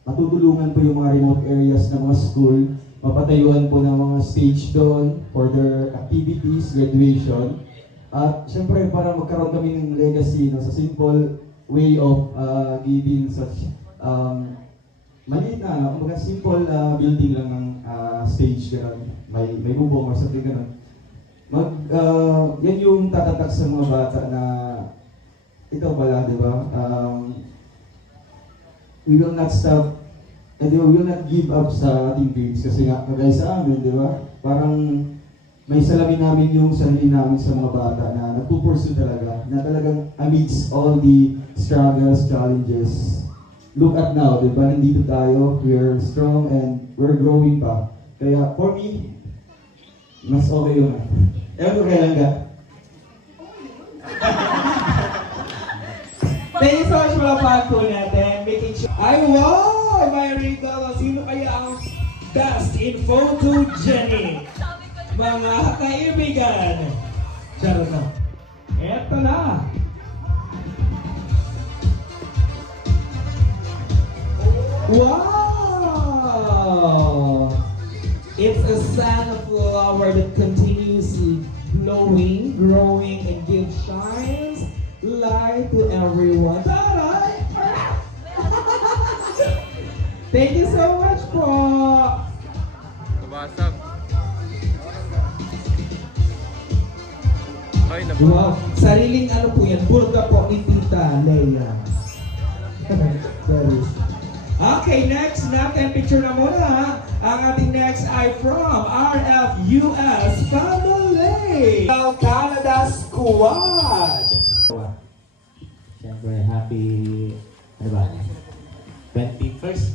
matutulungan po yung mga remote areas ng mga school, mapatayuan po ng mga stage doon for their activities, graduation. At syempre, para magkaroon kami ng legacy, no? Sa simple way of giving such maliit na, kumbaga simple building lang ng stage, gano'n. May bubong or something gano'n. Yan yung tatatak sa mga bata na ito pala, di ba? We will not stop and we will not give up sa ating dreams kasi nga, kagaya sa amin, di ba? Parang may salamin namin yung sarili namin sa mga bata na nagpupursue talaga, na talagang amidst all the struggles, challenges. Look at now, di ba? Nandito tayo, we're strong and we're growing pa. Kaya for me, mas okay yun. Ewan ko kailan ka. Thank you so much mga fan po natin. Making sure. Ay, wow! May regalo. Sino kaya ang best in photogenic? Mga kaibigan. Charot na. Eto na. Wow! It's a sunflower that continuously glowing, growing, and gives shines light to everyone. Taray! Thank you so much po! Nabasag. Ay, Wow! Sariling ano po yan, burga po ni Tita Leia. Sorry. Okay, next natin, picture na muna ha. Ang ating next ay from RFUS Family! Canada Squad! Siyempre, happy, ano ba, 21st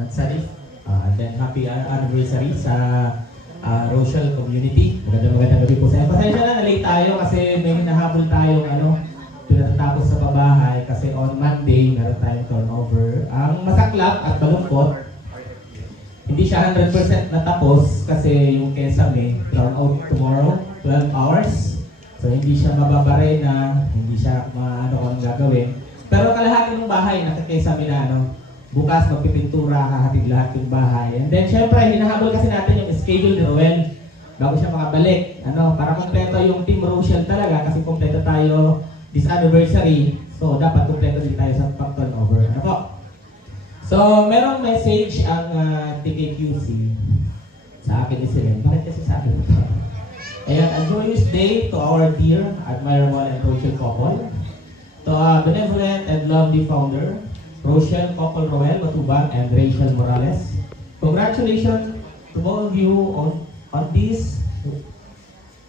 Mansari. And then happy anniversary sa Rochelle community. Magandang gabi po sa inyo. Pasensya na, na-late tayo kasi may hinahabol tayong pinatatapos sa pabahay kasi on Monday meron tayong turnover. Ang masaklap at malungkot, hindi siya 100% natapos kasi yung Kesame turn out tomorrow, 12 hours. So hindi siya mababare na, hindi siya maano kung gagawin. Pero kalahati ng bahay nakakesame na bukas magpipintura, hahatid lahat yung bahay. And then syempre, hinahabol kasi natin yung schedule ni Roel bago siya makabalik. Para kompleto yung Team Rochelle talaga kasi kompleto tayo this anniversary. So dapat kompleto din tayo sa pag-turnover. Ano po? So, merong message ang TKQC sa akin Isilen. Bakit kasi sa akin? Ayan, a joyous day to our dear, admirable, and Rochelle couple. To our benevolent and lovely founder, Rochelle couple Roel Matubang and Rachel Morales. Congratulations to both of you on this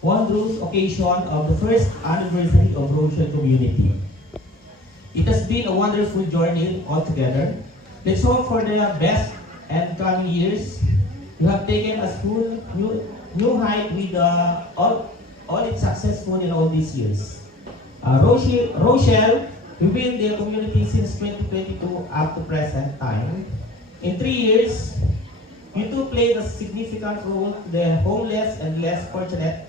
wondrous occasion of the first anniversary of Rochelle community. It has been a wonderful journey altogether. Let's hope for the best and coming years. You have taken us to new height with all its successful in all these years. Rochelle, we've been the community since 2022 up to present time. In 3 years, you two played a significant role to the homeless and less fortunate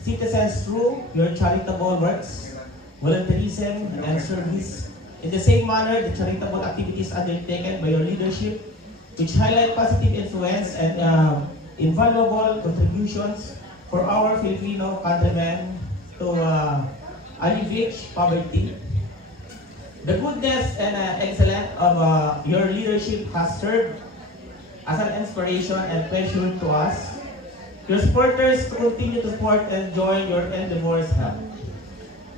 citizens through your charitable works, volunteerism, and service. In the same manner, the charitable activities undertaken by your leadership, which highlight positive influence and invaluable contributions for our Filipino countrymen to alleviate poverty. The goodness and excellence of your leadership has served as an inspiration and pleasure to us, your supporters, to continue to support and join your endeavors.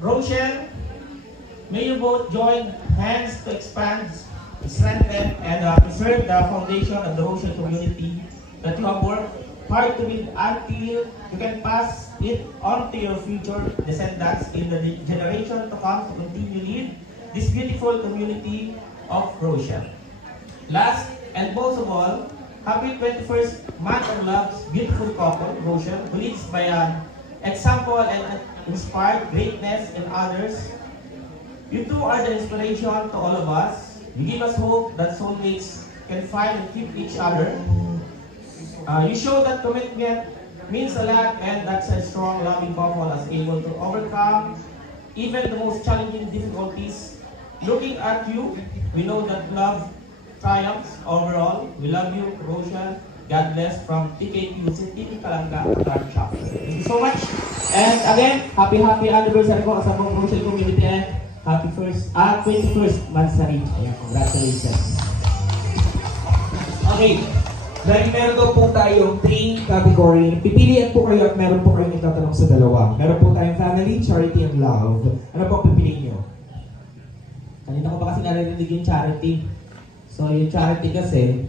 Rochelle, may you both join hands to expand, strengthen, and preserve the foundation of the Rochelle community that you have worked hard to build until you can pass it on to your future descendants in the generation to come to continue lead this beautiful community of Rochelle. Last and most of all, happy 21st month of love's beautiful couple, Rochelle, who leads by an example and inspired greatness in others. You two are the inspiration to all of us. You give us hope that soulmates can find and keep each other. You show that commitment means a lot, and that's a strong, loving couple is able to overcome even the most challenging difficulties. Looking at you, we know that love triumphs overall. We love you, Rochelle. God bless from TKQC, TV Kalanga, Tarn Chapter. Thank you so much. And again, happy anniversary ko sa buong Rochelle community and happy 21st Mansari. Ayan, congratulations. Okay. Dahil meron daw po tayong 3 category. Pipilian po kayo at meron po kayong itatanong sa dalawa. Meron po tayong family, charity, and love. Ano po ang pipiliin nyo? Kanina ko pa kasi narinig yung charity. So yung charity kasi,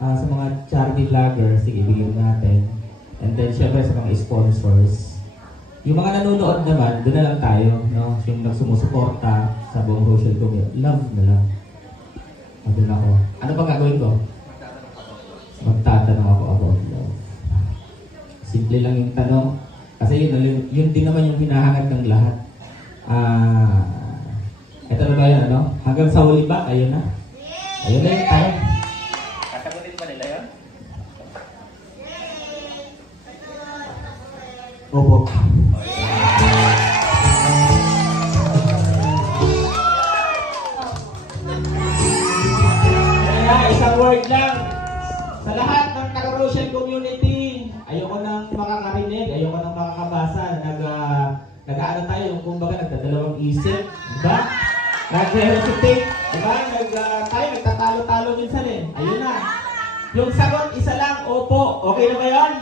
sa mga charity vloggers, sige, bigyan natin. And then syempre sa mga sponsors. Yung mga nanonood naman, doon na lang tayo, no? Yung nagsumusuporta sa buong Rochelle community. Love na lang. Doon ako. Ano pa gagawin ko? Magtatanong ako about love. Simple lang yung tanong. Kasi yun din naman yung hinahangad ng lahat. Ito na ba yan, ano? Hanggang sa huli ba? Ayun na. Ayun na yung tanong. Kasagutin ba nila yun? Opo. Isang word lang. Sa lahat ng taga-Rochelle community, ayoko nang makakarinig, ayoko nang makakabasa. Nag-ano tayo, yung kumbaga nagdadalawang isip. Diba? Nag-hesitate. Diba? Tayo nagtatalo-talo minsan eh. Ayun na. Yung sagot, isa lang, opo. Okay na ba yun?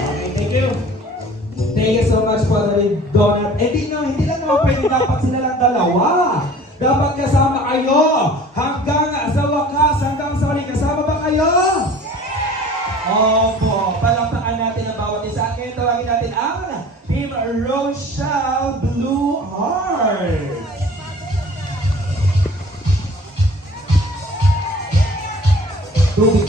Okay, thank you. Thank you so much, Father Donald. Hindi lang naman pwede dapat sila lang dalawa. Dapat kasama kayo. Hanggang sa wakas, hanggang sa huli. Kasama ba kayo? Opo. Palakpakan natin ang bawat isa. Kaya tawagin natin ang Team Rochelle Blue Heart. Tubig.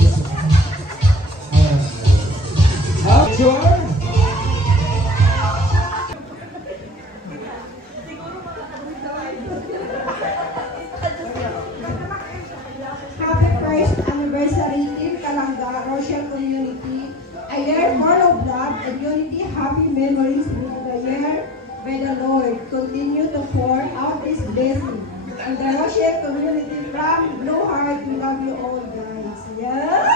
Rochelle Community from Blue Heart. We love you all, guys. Yeah?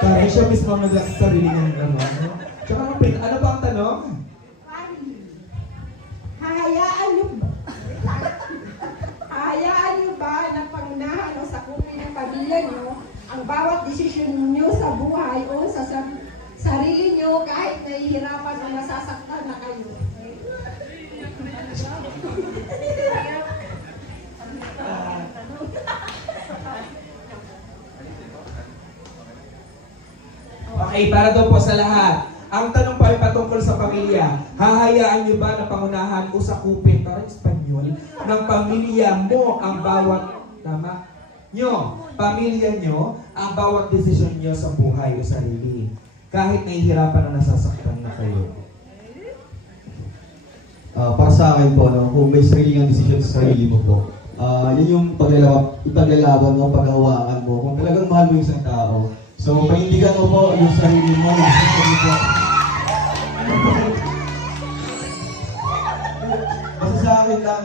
Kaya siya mismo sarili ng ano. Tsaka ano ba ang tanong? Hahayaan niyo ba na pangunahan o sakupin ng pamilya niyo ang bawat desisyon niyo sa buhay o sa sarili niyo kahit nahihirapan o nasasaktan na kayo? Okay, para daw po sa lahat. Ang tanong po ay patungkol sa pamilya. Hahayaan niyo ba na pangunahan o sakupin, parang Espanyol, ng pamilya mo ang bawat, tama? Pamilya nyo, ang bawat desisyon nyo sa buhay o sarili. Kahit nahihirapan na nasasaktan na kayo. Para sa akin po, no, kung may sarili ng desisyon sa sarili mo po, yun yung ipaglalaban mo, paghahawakan mo, kung talagang mahal mo yung isang tao. So, panindigan mo po yung sarili mo, yung desisyon mo po. Kasi sa akin lang,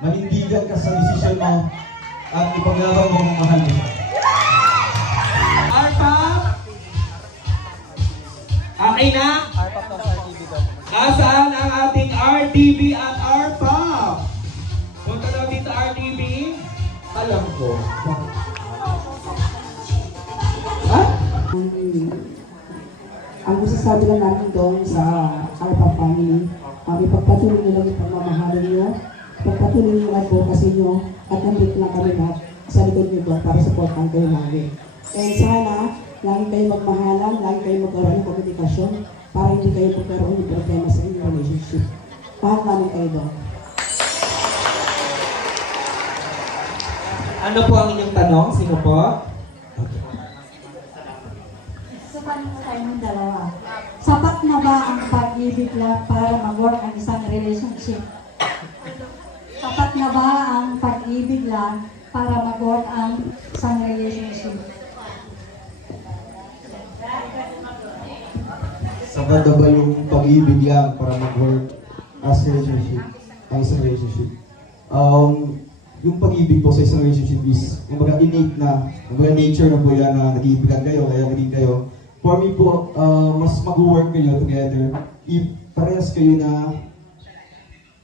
manindigan ka sa desisyon mo at ipaglaban mo kung mahal mo. Arpa? Okay na? Asaan ang ating RTB at ARPA? Punta daw dito RTB? Alam ko. Ha? Ang masasabi lang natin doon sa ARPA family, ipagpatuloy nyo lang yung pagmamahalan nyo, ipagpatuloy nyo yung advocacy nyo, at nandito lang kami lahat sa likod nyo doon para supportan kayo lagi. And sana, lagi kayo magmahalan, lagi kayo magkaroon ng komunikasyon para hindi kayo magkaroon ng problema sa inyong relationship. Mahal namin kayo doon. Ano po ang inyong tanong? Sino po? So, paano po tayo ng dalawa? Sapat na ba ang pag-ibig lang para mag-work ang isang relationship? Sapat na ba ang pag-ibig lang para mag-work ang isang relationship? Sapat na ba yung pag-ibig lang para mag-work as relationship, ang isang relationship? Yung pag-ibig po sa isang relationship is, kumbaga innate na, kumbaga nature na po yan na nag-iibigan kayo, kaya naging kayo. For me po, mas mag-work kayo together if parehas kayo na,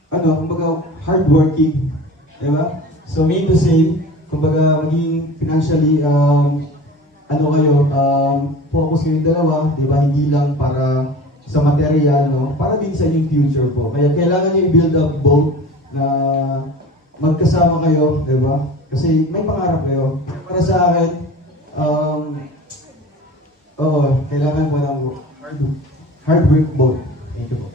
kumbaga hardworking, diba? So mean to say, kumbaga maging financially, focus kayong dalawa, diba? Hindi lang para sa material, no? Para din sa inyong future po. Kaya kailangan nyo i-build up both na magkasama kayo, di ba? Kasi may pangarap kayo. Para sa akin, kailangan mo ng hard work both. Thank you po.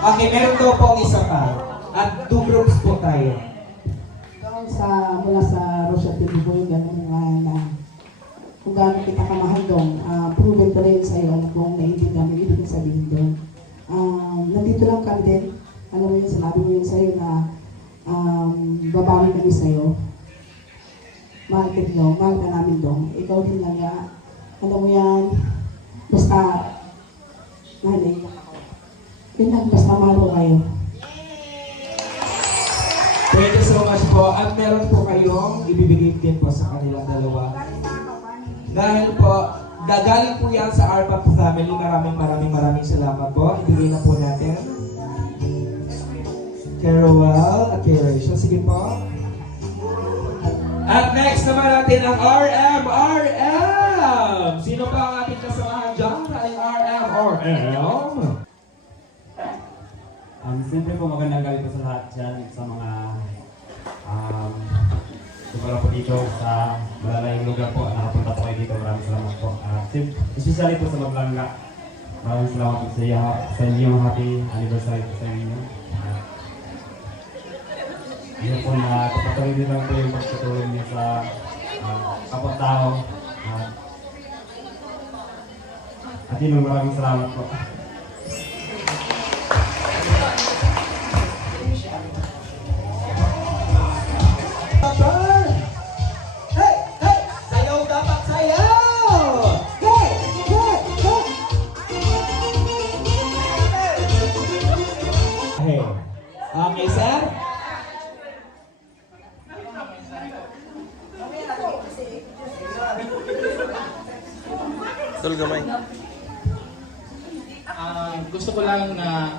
Okay, meron daw po ang isa pa. At 2 groups po tayo. Mula sa Rochelle TV po yung gano'n na kung gaano kita kamahal doon, proven ko rin sa'yo kung naiintindihan mo ibig sabihin doon. Nandito lang kami din, alam mo yun, sinabi mo yun sa'yo na babawi kami sa'yo. Mahal ka doon, mahal ka namin doon. Ikaw din lang ya, alam mo yan, basta, basta mahal ko kayo. Thank you so much po. At meron po kayong ibibigay din po sa kanilang dalawa. Dahil po, gagaling po yan sa ARPA family. Maraming salamat po. Ibigay na po natin. Carol at kay Rachel. Sige po. At next naman natin ang RM. Sino pa ang ating kasamahan dyan? RM. Siyempre po magandang gabi po sa lahat dyan, sa mga siguro po dito sa malalayong lugar po, nakapunta po kayo dito, maraming salamat po. Especially po sa Maglangga, maraming salamat po sa inyong happy anniversary po sa inyo. Yun po na kapatuloy din lang po yung pagpatuloy niyo sa kapag-tao. At yun, maraming salamat po. Hey! Sayaw dapat sayaw! Go! Tol gamay. Gusto ko lang na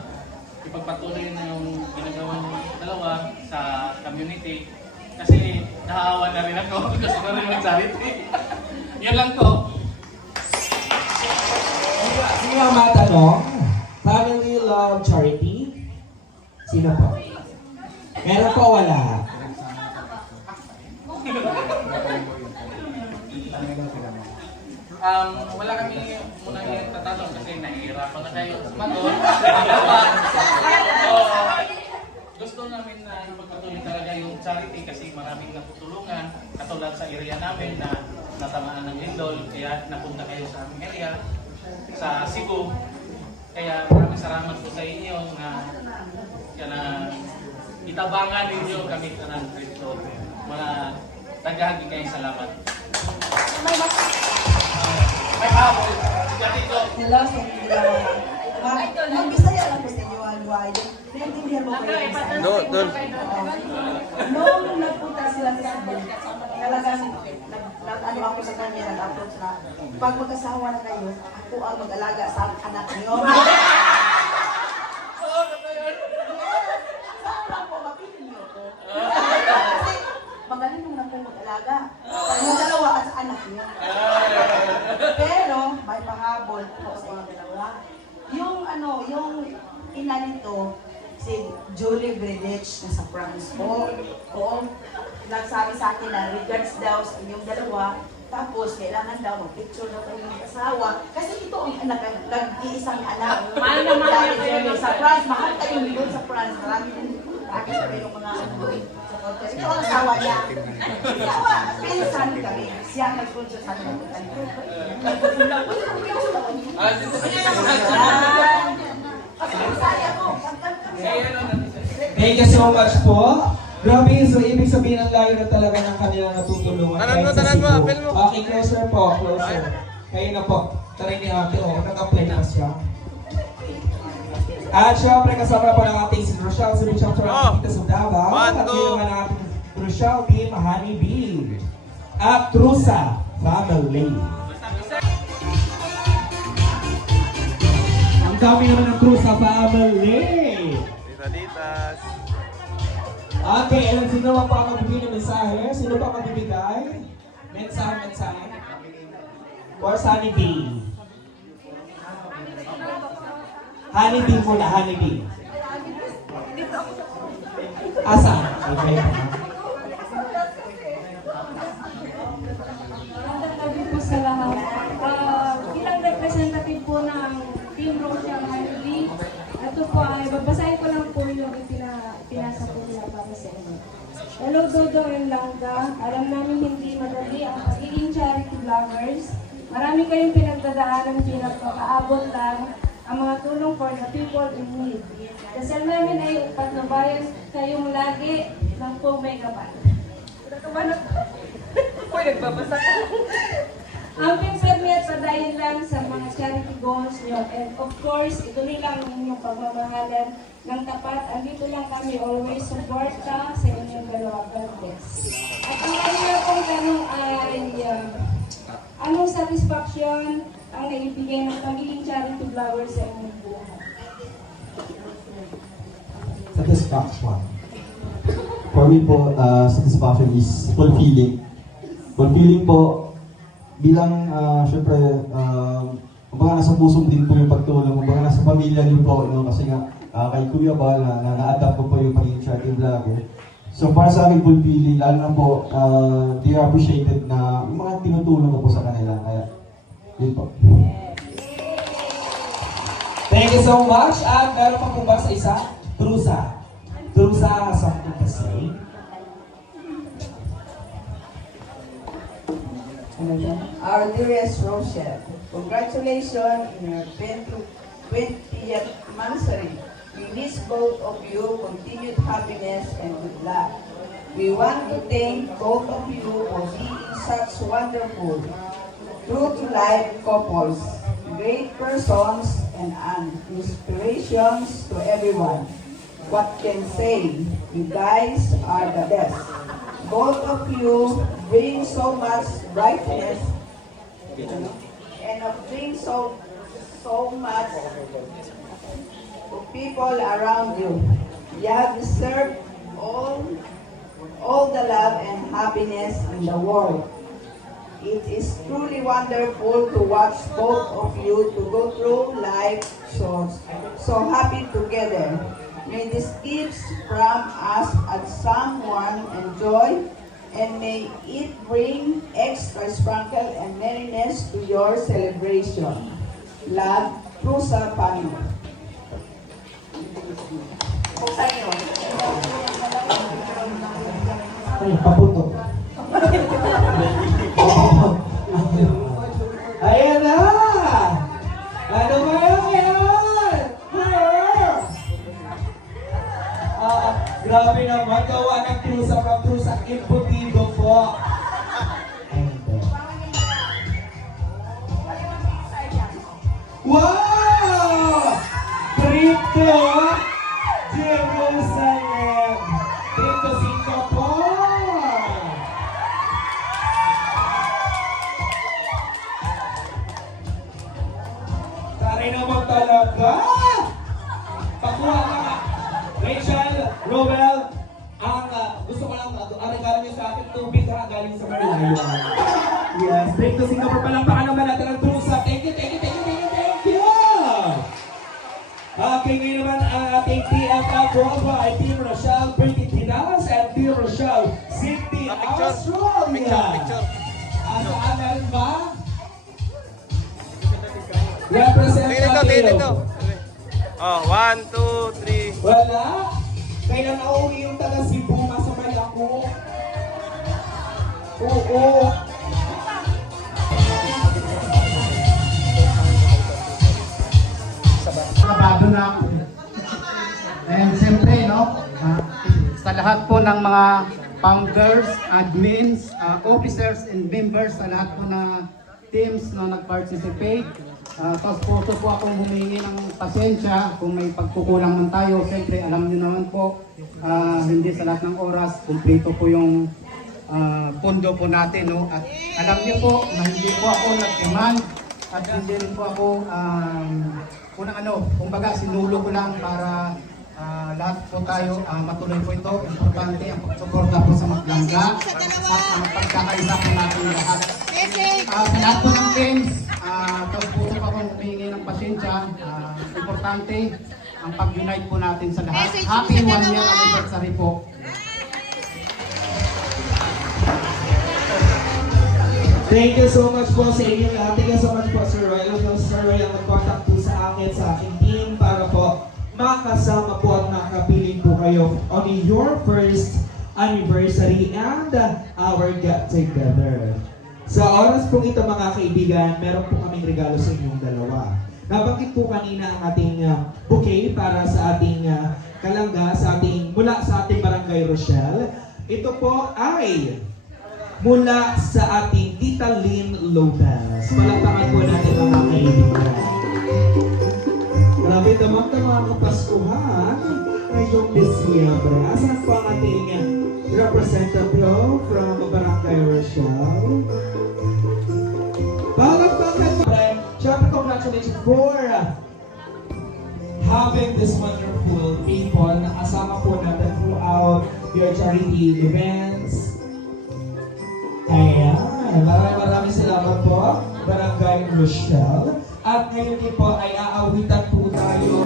ipagpatuloy na yung ginagawa ng dalawa sa community kasi nahahawa na rin ako. Gusto ko rin mag-charity. Yun lang to. Sino ang matanong? Family Love Charity? Sino po? Meron po wala? Wala kami muna yung tatanong kasi nahihirapan na kayo sumagot. Gusto namin na ipagpatuloy talaga yung charity kasi maraming natutulungan katulad sa area namin na natamaan ng lindol kaya napunta kayo sa aming area sa Cebu. Kaya maraming salamat po sa inyo na itabangan ninyo kami tanan dito. Mga taghagi kayong salamat. May habol. Dito. Hello, sa inyo. Mag-Bisaya lang po sa inyo, Alway. Naintindihan mo kayo. Doon. Noong nagpunta sila sa Cebu, talagang ano ako sa kanya, nag-approach na, pag magkasawa na kayo, ako ang mag-alaga sa anak niyo. Saan po, mapilin niyo ko. Kasi magaling nung na po mag-alaga. Yung dalawa at sa anak niyo. Pero may pahabol po sa inyo dalawa. Yung ina nito, si Julie Bredich na sa France po. Oo, nagsabi sa akin na regards daw sa inyong dalawa. Tapos, kailangan daw mag-picture daw kayo ng asawa. Kasi ito ang anak, nag-iisang anak. Mahal na mahal niya kayo sa France. Mahal kayo doon sa France. Marami akis pa kayong mga ano doon sa hotel. Ito ang asawa niya. Asawa, pinsan kami. Siya nag-sponsor sa akin. Thank you so much po. Grabe, so ibig sabihin ang layo na talaga ng kanilang natutulungan. Tanan mo, apel mo. Okay, closer po, closer. Kayo na po. Taray ni ate, nag-apply na siya. At syempre, kasama po ng ating si Rochelle, si Richard Torres, dito sa Davao. At ngayon ng ating Rochelle Team, Honey Bee. At Trusa Family. Ang dami naman ng Trusa Family. Tita-titas. Okay, and sino pa magbibigay ng mensahe? Sino pa magbibigay? Mensahe. Or Honey Bee? Honey Bee muna, Honey Bee. Asa? Okay. Magandang gabi po sa lahat. Bilang representative po ng Team Rochelle Family, ito po ay babasahin ko lang po yung pinasa po nila para sa inyo. Hello Dodo and Langga, alam namin hindi madali ang pagiging charity vloggers. Marami kayong pinagdadaanan, pinagpakaabot lang ang mga tulong for the people in need. Dasal namin ay patnubayan kayong lagi ng po may kapal. Uy, nagbabasa ka. Ang pinsermi at padayin lang sa mga charity goals nyo. And of course, ituloy lang ang inyong pagmamahalan ng tapat. Andito lang kami always support ka sa inyong dalawa. God bless. At ang kanina pong tanong ay, anong satisfaction ang naibigay ng pagiging charity vlogger sa inyong buhay? Satisfaction. For me po, satisfaction is fulfilling. Fulfilling po, bilang, syempre, kumbaga nasa puso din po yung pagtulong, kumbaga nasa pamilya niyo po, no? Kasi nga, kay Kuya Bal, na-adapt ko po yung pagiging charity vlogger. So para sa akin, fulfilling, lalo na po, they are appreciated na yung mga tinutulong ko po sa kanila. Kaya, yun po. Thank you so much. At meron pa po ba sa isa? Trusa. Trusa has something to say. Our dearest Rochelle, congratulations on your 20th anniversary. We wish both of you continued happiness and good luck. We want to thank both of you for being such wonderful, true-to-life couples, great persons, and inspirations to everyone. What can say? You guys are the best. Both of you bring so much brightness and of doing so much to people around you. You have deserved all the love and happiness in the world. It is truly wonderful to watch both of you to go through life so happy together. May these gifts from us add someone and joy, and may it bring extra sparkle and merriness to your celebration. Love, Prusa family. Ay, paputo. Ayan na! Ano ba yan? Grabe naman, gawa ng trusa imputido po. Wow! Trip to Jerusalem! Trip to Singapore! Tari naman talaga! Pakuha ka nga! Rachel, Rowell, gusto ko lang, ang regalo niyo sa akin, tubig ha, galing sa Marilayo. Yes, trip to Singapore pa lang, baka naman natin ang trusa. Thank you! Okay, ngayon naman ang ating TFL Worldwide, Team Rochelle, Pretty Pinas, and Team Rochelle, Sydney, Australia. Saan meron ba? Represent Dito. Oh, 1, 2, 3. Wala. Kaya nauwi yung taga Cebu, masabay ako. Oo. Kabado na ako. And siyempre, no, sa lahat po ng mga founders, admins, officers, and members, sa lahat po na teams na nag-participate, tapos puso po akong humingi ng pasensya kung may pagkukulang man tayo. Siyempre, alam niyo naman po, hindi sa lahat ng oras, kumplito po yung pondo po natin. No? At alam niyo po na hindi po ako nag-demand at hindi rin po ako kumbaga sinulo ko lang para lahat po tayo matuloy po ito. Importante ang pagsuporta po sa Maglangga at ang pagkakaisa po natin lahat. Sa lahat po ng teams, tapos po po akong humingi ng pasensya. Importante ang pag-unite po natin sa lahat. Happy 1 year anniversary po. Thank you so much po sa inyo lahat. Thank you so much po, Sir Roy. Sir Roy ang nag-contact po sa akin, sa aking team para po makasama po at makapiling po kayo on your first anniversary and our get-together. Sa oras po ito mga kaibigan, meron po kaming regalo sa inyong dalawa. Nabanggit po kanina ang ating bouquet para sa ating kalangga, mula sa ating Barangay Rochelle. Ito po ay mula sa ating Tita Lynn Lopez. Palakpakan po natin mga kaibigan. Grabe tamang-tama ang Paskuhan ngayong Disyembre. Asan po ang ating representative from Barangay Rochelle? Palakpakan po. Siyempre, congratulations for having this wonderful people na kasama po natin throughout your charity events. Ayan, maraming salamat po, Barangay Rochelle. At ngayon din po ay aawitan po tayo.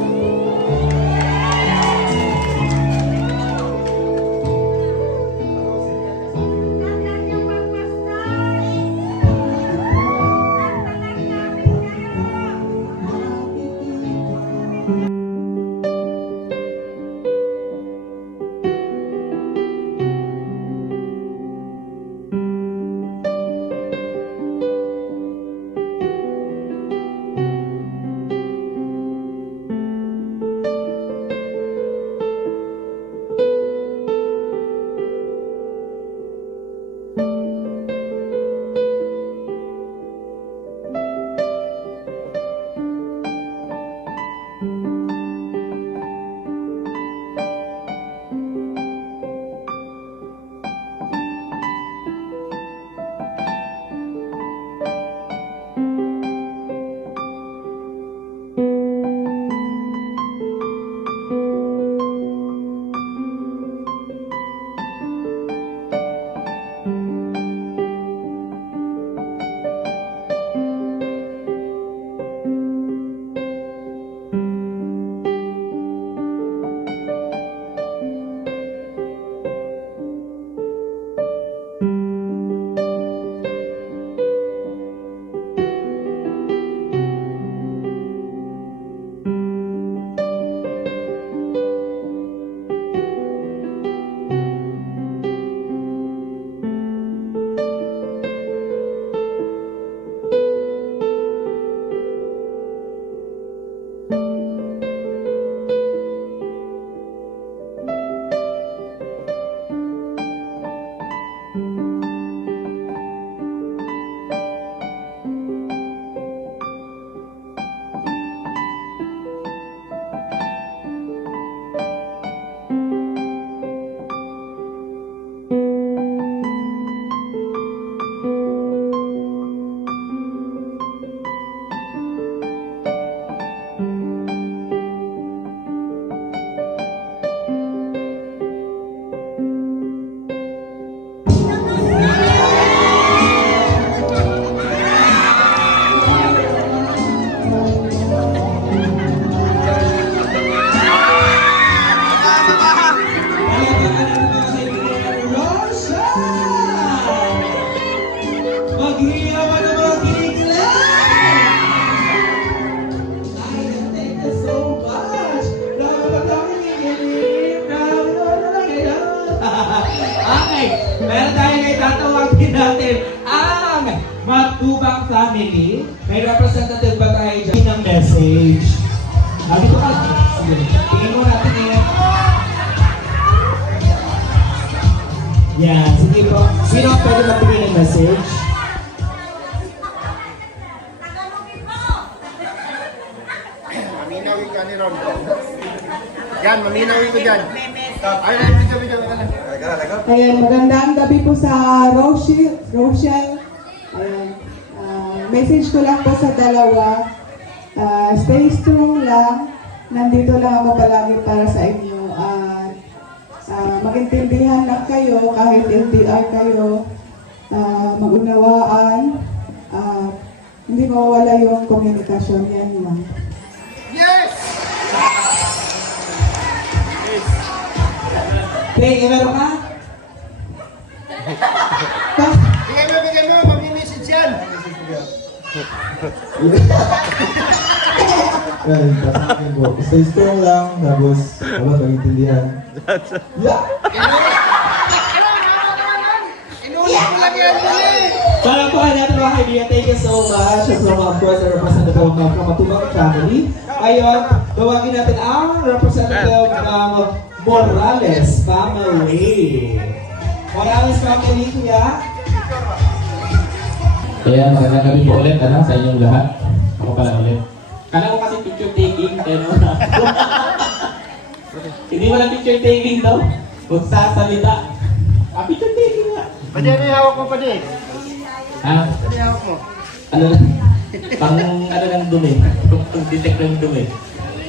Matubang family, may representative ba tayo dyan ng message? Dito ka. Sige. Tingin mo natin yan. Yan, sige po. Sino ang pwede magbigay ng message? Maminawin ka ni Rondo. Yan, maminawin ko dyan. Ay, video. Ayan, magandang gabi po sa Rochelle. Ayan, message ko lang po sa dalawa. Stay strong lang. Nandito lang ako palagi para sa inyo. Magintindihan lang kayo kahit LDR kayo. Magunawaan. Hindi mawala yung komunikasyon. Yan lang. Yes! Okay, meron ka? Bigay mo, mag-message yan. Stay strong lang, tapos wala pag-intindihan. Yeah! Inulit mo lang yan, Parang po natin mga kaibigan, thank you so much from of course the representative from Matubang family. Ngayon, tawagin natin ang representative ng Morales family. Morales family, kuya. Kaya magandang gabi po ulit sa inyong lahat. Ako pala ulit. Kala ko kasi picture taking, pero hindi mo lang picture taking daw. Kung sasalita. Picture taking nga. Pwede rin hawak mo pa din. Ha? Pwede hawak mo. Ano lang? Pang ano lang dumi. Pang detect lang dumi.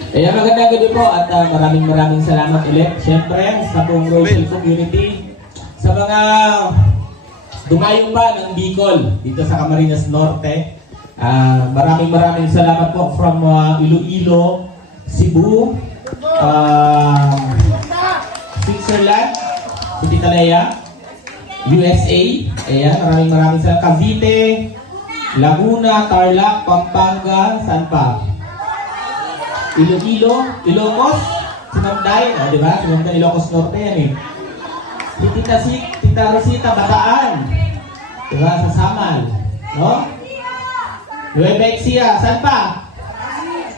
Kaya magandang gabi po at maraming salamat ulit. Siyempre, sa buong Rochelle community, sa mga dumayo pa ng Bicol dito sa Camarines Norte. Maraming salamat po from Iloilo, Cebu, Switzerland, si Tita Lea, USA, ayan, maraming salamat. Cavite, Laguna, Tarlac, Pampanga, saan pa? Iloilo, Ilocos, Sinamday, di ba? Sinamday, Ilocos Norte yan eh. Si Tita Rosita, Bataan, di ba? Sa Samal, no? Nueva Ecija, saan pa?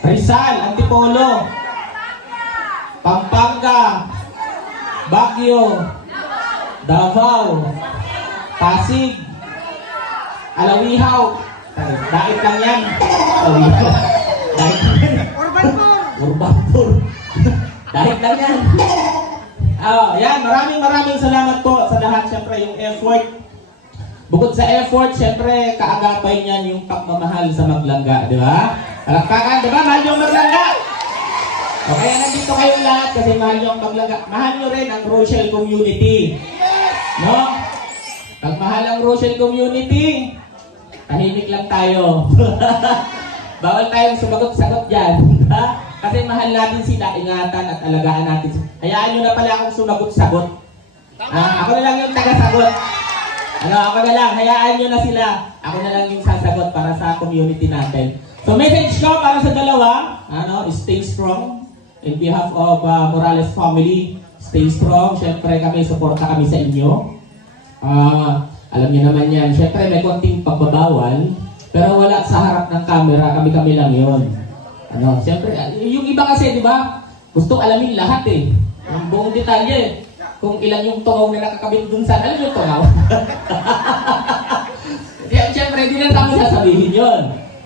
Rizal, Antipolo, Pampanga, Baguio, Davao, Pasig, Alawihaw. Dait lang yan. Alawihaw. Dait lang yan. Urbanpur. Dait lang yan. Yan, maraming salamat po sa lahat. Siyempre, yung effort. Bukod sa effort, siyempre, kaagapay niyan yung pagmamahal sa Maglangga, di ba? Palakpakan, di ba? Mahal yung Maglangga. O kaya nandito kayong lahat kasi mahal yung Maglangga. Mahal nyo rin ang Rochelle community. No? Pag mahal ang Rochelle community, tahimik lang tayo. Bawal tayong sumagot-sagot dyan. Kasi mahal natin sila, ingatan at alagaan natin sila. Hayaan nyo na pala akong sumagot-sagot. Ako na lang yung taga-sagot. Ako na lang, hayaan nyo na sila. Ako na lang yung sasagot para sa community natin. So message ko para sa dalawa, stay strong. In behalf of Morales family, stay strong. Siyempre kami, suporta kami sa inyo. Alam niyo naman yan, siyempre may konting pagbabawal, pero wala sa harap ng camera, kami-kami lang yun. Siyempre, yung iba kasi, di ba, gusto alamin lahat eh. Yung buong detalye, kung ilan yung tungaw na nakakabit dun sa, alam yung tungaw? Siyempre, di na namin sasabihin yun.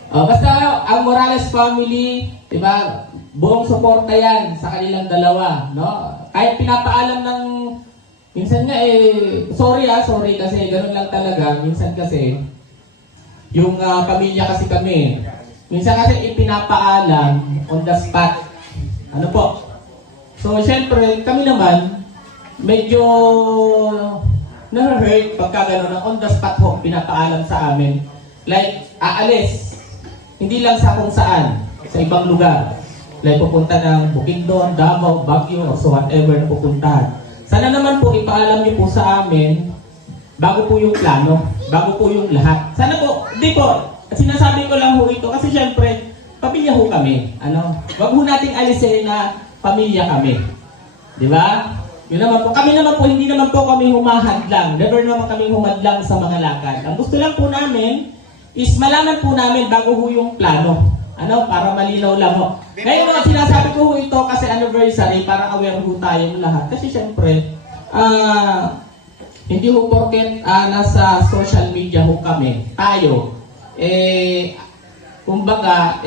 Basta ang Morales family, di ba, buong suporta yan sa kanilang dalawa, no? Kahit pinapaalam ng minsan nga sorry kasi ganoon lang talaga. Minsan kasi, yung pamilya kasi kami, minsan kasi ipinapaalam on the spot. Ano po? So, syempre, kami naman, medyo na-hurt pagka gano'n on the spot ho, pinapaalam sa amin. Like, aalis. Hindi lang sa kung saan, sa ibang lugar. Like, pupunta ng Bukidnon, Davao, Baguio, or so whatever na pupuntahan. Sana naman po ipaalam niyo po sa amin bago po yung plano, bago po yung lahat. Sana po, di po, sinasabi ko lang ho ito kasi syempre, pamilya ho kami. Wag ho nating alisin na pamilya kami. Di ba? Yun naman po, kami naman po, hindi naman po kami humahadlang. Never naman kami humadlang sa mga lakad. Ang gusto lang po namin, is malaman po namin bago ho yung plano. Ano, para malinaw lang ho. Ngayon ho, sinasabi ko ho ito kasi anniversary para aware ho tayong lahat. Kasi syempre, hindi ho porket nasa social media ho kami, tayo, kumbaga,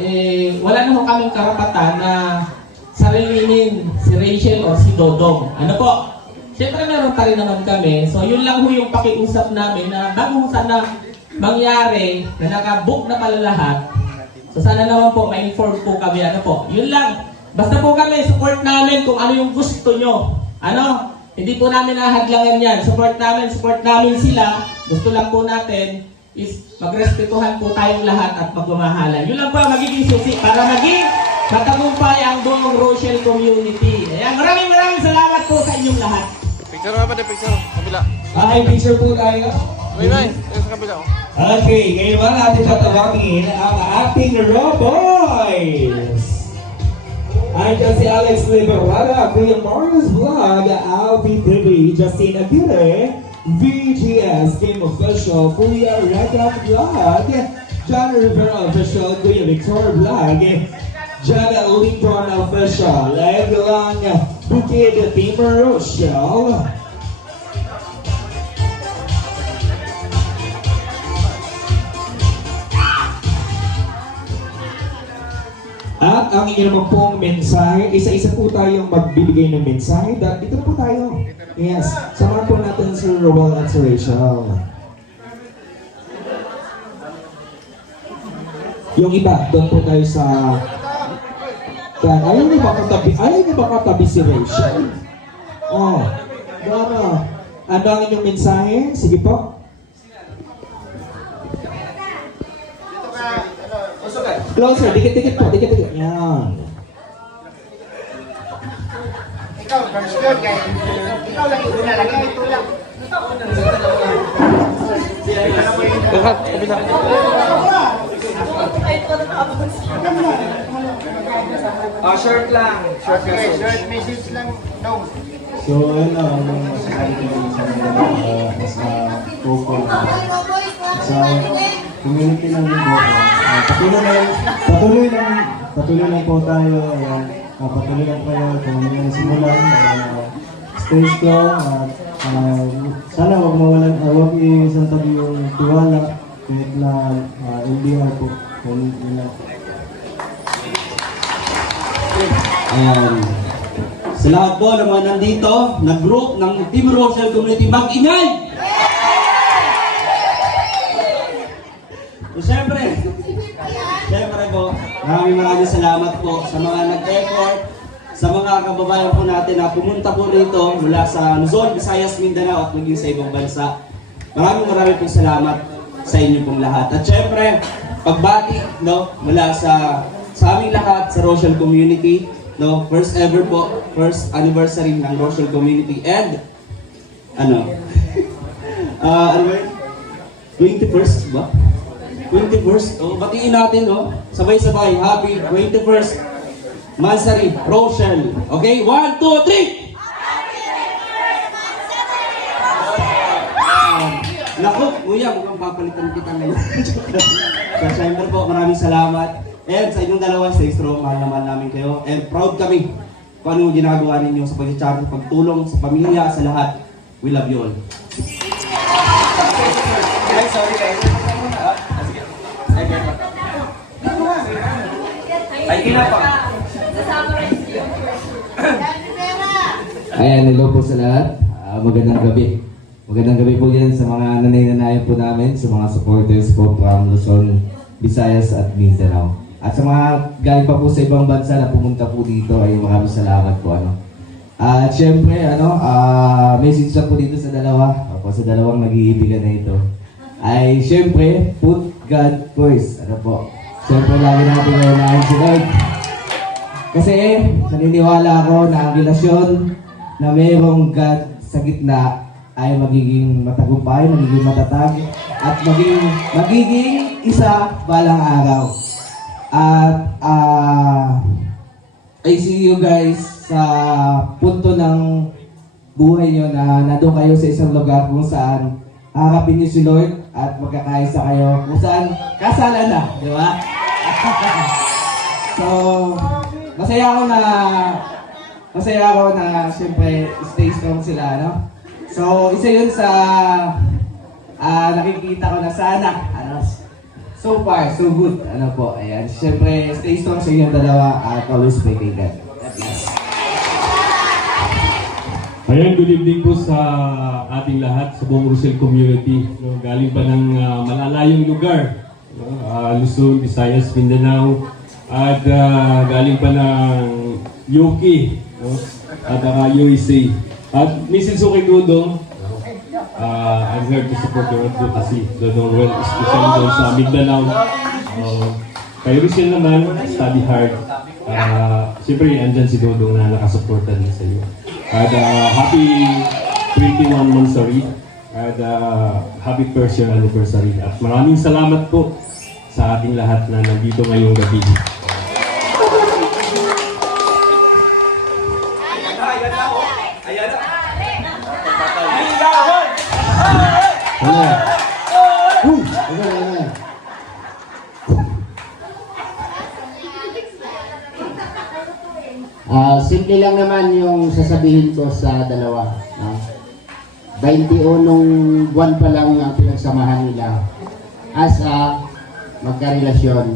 wala na ho kaming karapatan na sarilinin si Rachel o si Dodong. Ano po? Siyempre meron pa rin naman kami. So yun lang ho yung pakiusap namin na bago sana mangyari na nakabook na pala lahat. So sana naman po ma-inform po kami. Ano po? Yun lang. Basta po kami, support namin kung ano yung gusto nyo. Ano? Hindi po namin nahadlangan yan. Support namin sila. Gusto lang po natin is magrespetuhan po tayong lahat at magmamahalan. Yun lang po ang magiging susi para maging matagumpay ang buong Rochelle community. Ayan, maraming salamat po sa inyong lahat. Picture nga ba? Picture. Kabila. Ay, picture po tayo. May. Sa kabila. Okay, ngayon ba natin tatawagin ang ating Raw Boys? Andiyan si Alex Liberada, Kuya Morris Vlog, Alfie TV, Justina Aguirre, VGS Game Official, Kuya Rekam Vlog, John Rivera Official, Kuya Victor Vlog, Jana Lincoln Official, Egelang Bukid Team Rochelle, at ang inyo naman pong mensahe, isa-isa po tayong magbibigay ng mensahe. Dito po tayo. Yes. Samahan po natin si Rowell at si Rachel. Yung iba, doon po tayo sa... Ayaw niyo ba katabi si Rachel? Oh. Ano? Ano ang inyong mensahe? Sige po. Closer, dikit-dikit po, dikit-dikit. Yan. Ikaw, first girl, kaya ikaw lagi, una lagi, ito lang. Lahat, kabila. Short lang. Short message lang, no. So, ano, ang masasabi ko sa mga sa Coco, sa community ng Libo, patuloy lang po tayo, patuloy lang kayo kung ano yung simulan, stay strong, at sana huwag isang tabi yung tiwala, kahit na LDR po, kung yun. Sa lahat po ng mga nandito, na group ng Team Rochelle Community, mag-ingay! So, syempre po, maraming salamat po sa mga nag-effort, sa mga kababayan po natin na pumunta po rito mula sa Luzon, Visayas, Mindanao at maging sa ibang bansa. Maraming po salamat sa inyo pong lahat. At syempre, pagbati mula sa aming lahat sa Rochelle Community, first ever po, first anniversary ng Rochelle Community, and ano ba yun? 21st ba? 21st, batiin natin, sabay-sabay, happy 21st Mansari Rochelle. Okay, 1, 2, 3! Naku, kuya, mukhang papalitan kita ngayon. So, syempre po, maraming salamat. And sa inyong dalawa, stay strong, mahal naman namin kayo. And proud kami kung ano yung ginagawa ninyo sa pag-charity, pagtulong sa pamilya, sa lahat. We love you all. Guys, sorry guys. Ay, kinapa. Ayan, hello po sa lahat. Magandang gabi. Magandang gabi po yan sa mga nanay-nanayan po namin, sa mga supporters po from Luzon, Visayas at Mindanao. At sa mga galing pa po sa ibang bansa na pumunta po dito, ay maraming salamat po. At syempre, message lang po dito sa sa dalawang nag-iibigan na ito. Ay syempre, put God first. Siyempre, lagi natin naunahin si Lord. Kasi, naniniwala ako na ang relasyon na mayroong God sa gitna ay magiging matagumpay, magiging matatag, at magiging isa balang araw. At, I see you guys sa punto ng buhay nyo na nandun kayo sa isang lugar kung saan haharapin nyo si Lord at magkakaisa kayo kung saan kasalan na, di ba? So, masaya ako na siyempre stay strong sila, no? So, isa yun sa nakikita ko na sana, so far, so good, po, ayan. Siyempre, stay strong sa inyong dalawa at always pray kay God. Ayan, good evening po sa ating lahat, sa buong Rochelle community. No, galing pa ng malalayong lugar, Luzon, Visayas, Mindanao, at galing pa ng UK, no, at USA. At Mrs. Suki Dudong, I'm here to support your advocacy, Dodong Well, especially doon sa Mindanao. Kay Rochelle naman, study hard. Siyempre, andyan si Dodong na nakasuportan sa iyo. At happy 21 Mansari at happy first year anniversary. At maraming salamat po sa ating lahat na nandito ngayong gabi. Simple lang naman yung sasabihin ko sa dalawa. 21 buwan pa lang ang pinagsamahan nila as a magkarelasyon.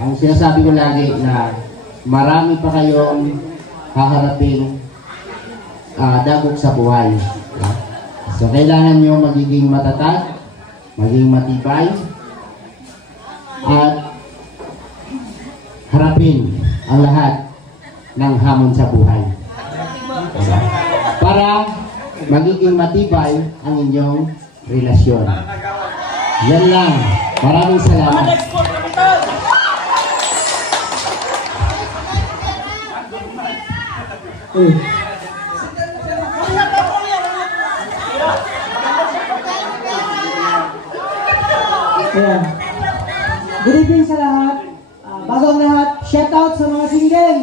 Ang sinasabi ko lagi na marami pa kayong haharapin dagok sa buhay. So kailangan nyo magiging matatag, maging matibay, at harapin ang lahat ng hamon sa buhay. Para magiging matibay ang inyong relasyon. Yan lang. Maraming salamat. Ayan. Good evening sa lahat. Bago ang lahat, shout out sa mga single.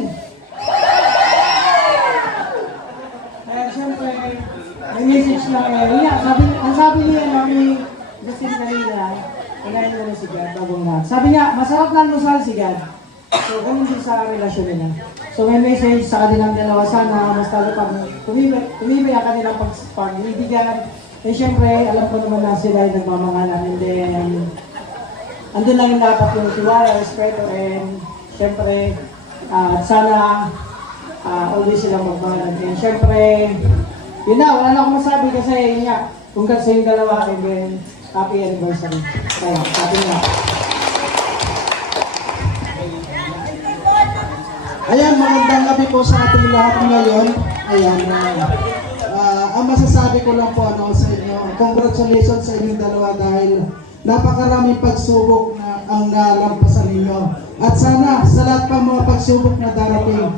Kaya siyempre, may message lang ang sabi niya ni Justin Carilla, kailangan mo na si God bago ang lahat. Sabi niya, masarap na almusal si God. So, ganun din sa relasyon nila. So, may message sa kanilang dalawa, sana mas talo pag tumibay ang kanilang pag-ibigan. Eh, siyempre, alam ko naman na sila ay nagmamahalan. And then, andun lang yung dapat yung tiwala, respeto, and siyempre, sana always silang magmahalan. And siyempre, yun na, wala na akong masabi kasi yun nga, congrats sa yung dalawa, and then, happy anniversary. Kaya, sabi nga. Ayan, magandang gabi po sa ating lahat ngayon. Ayan, ang masasabi ko lang po sa inyo, congratulations sa inyong dalawa dahil napakaraming pagsubok na ang nalampasan ninyo. At sana sa lahat pa mga pagsubok na darating,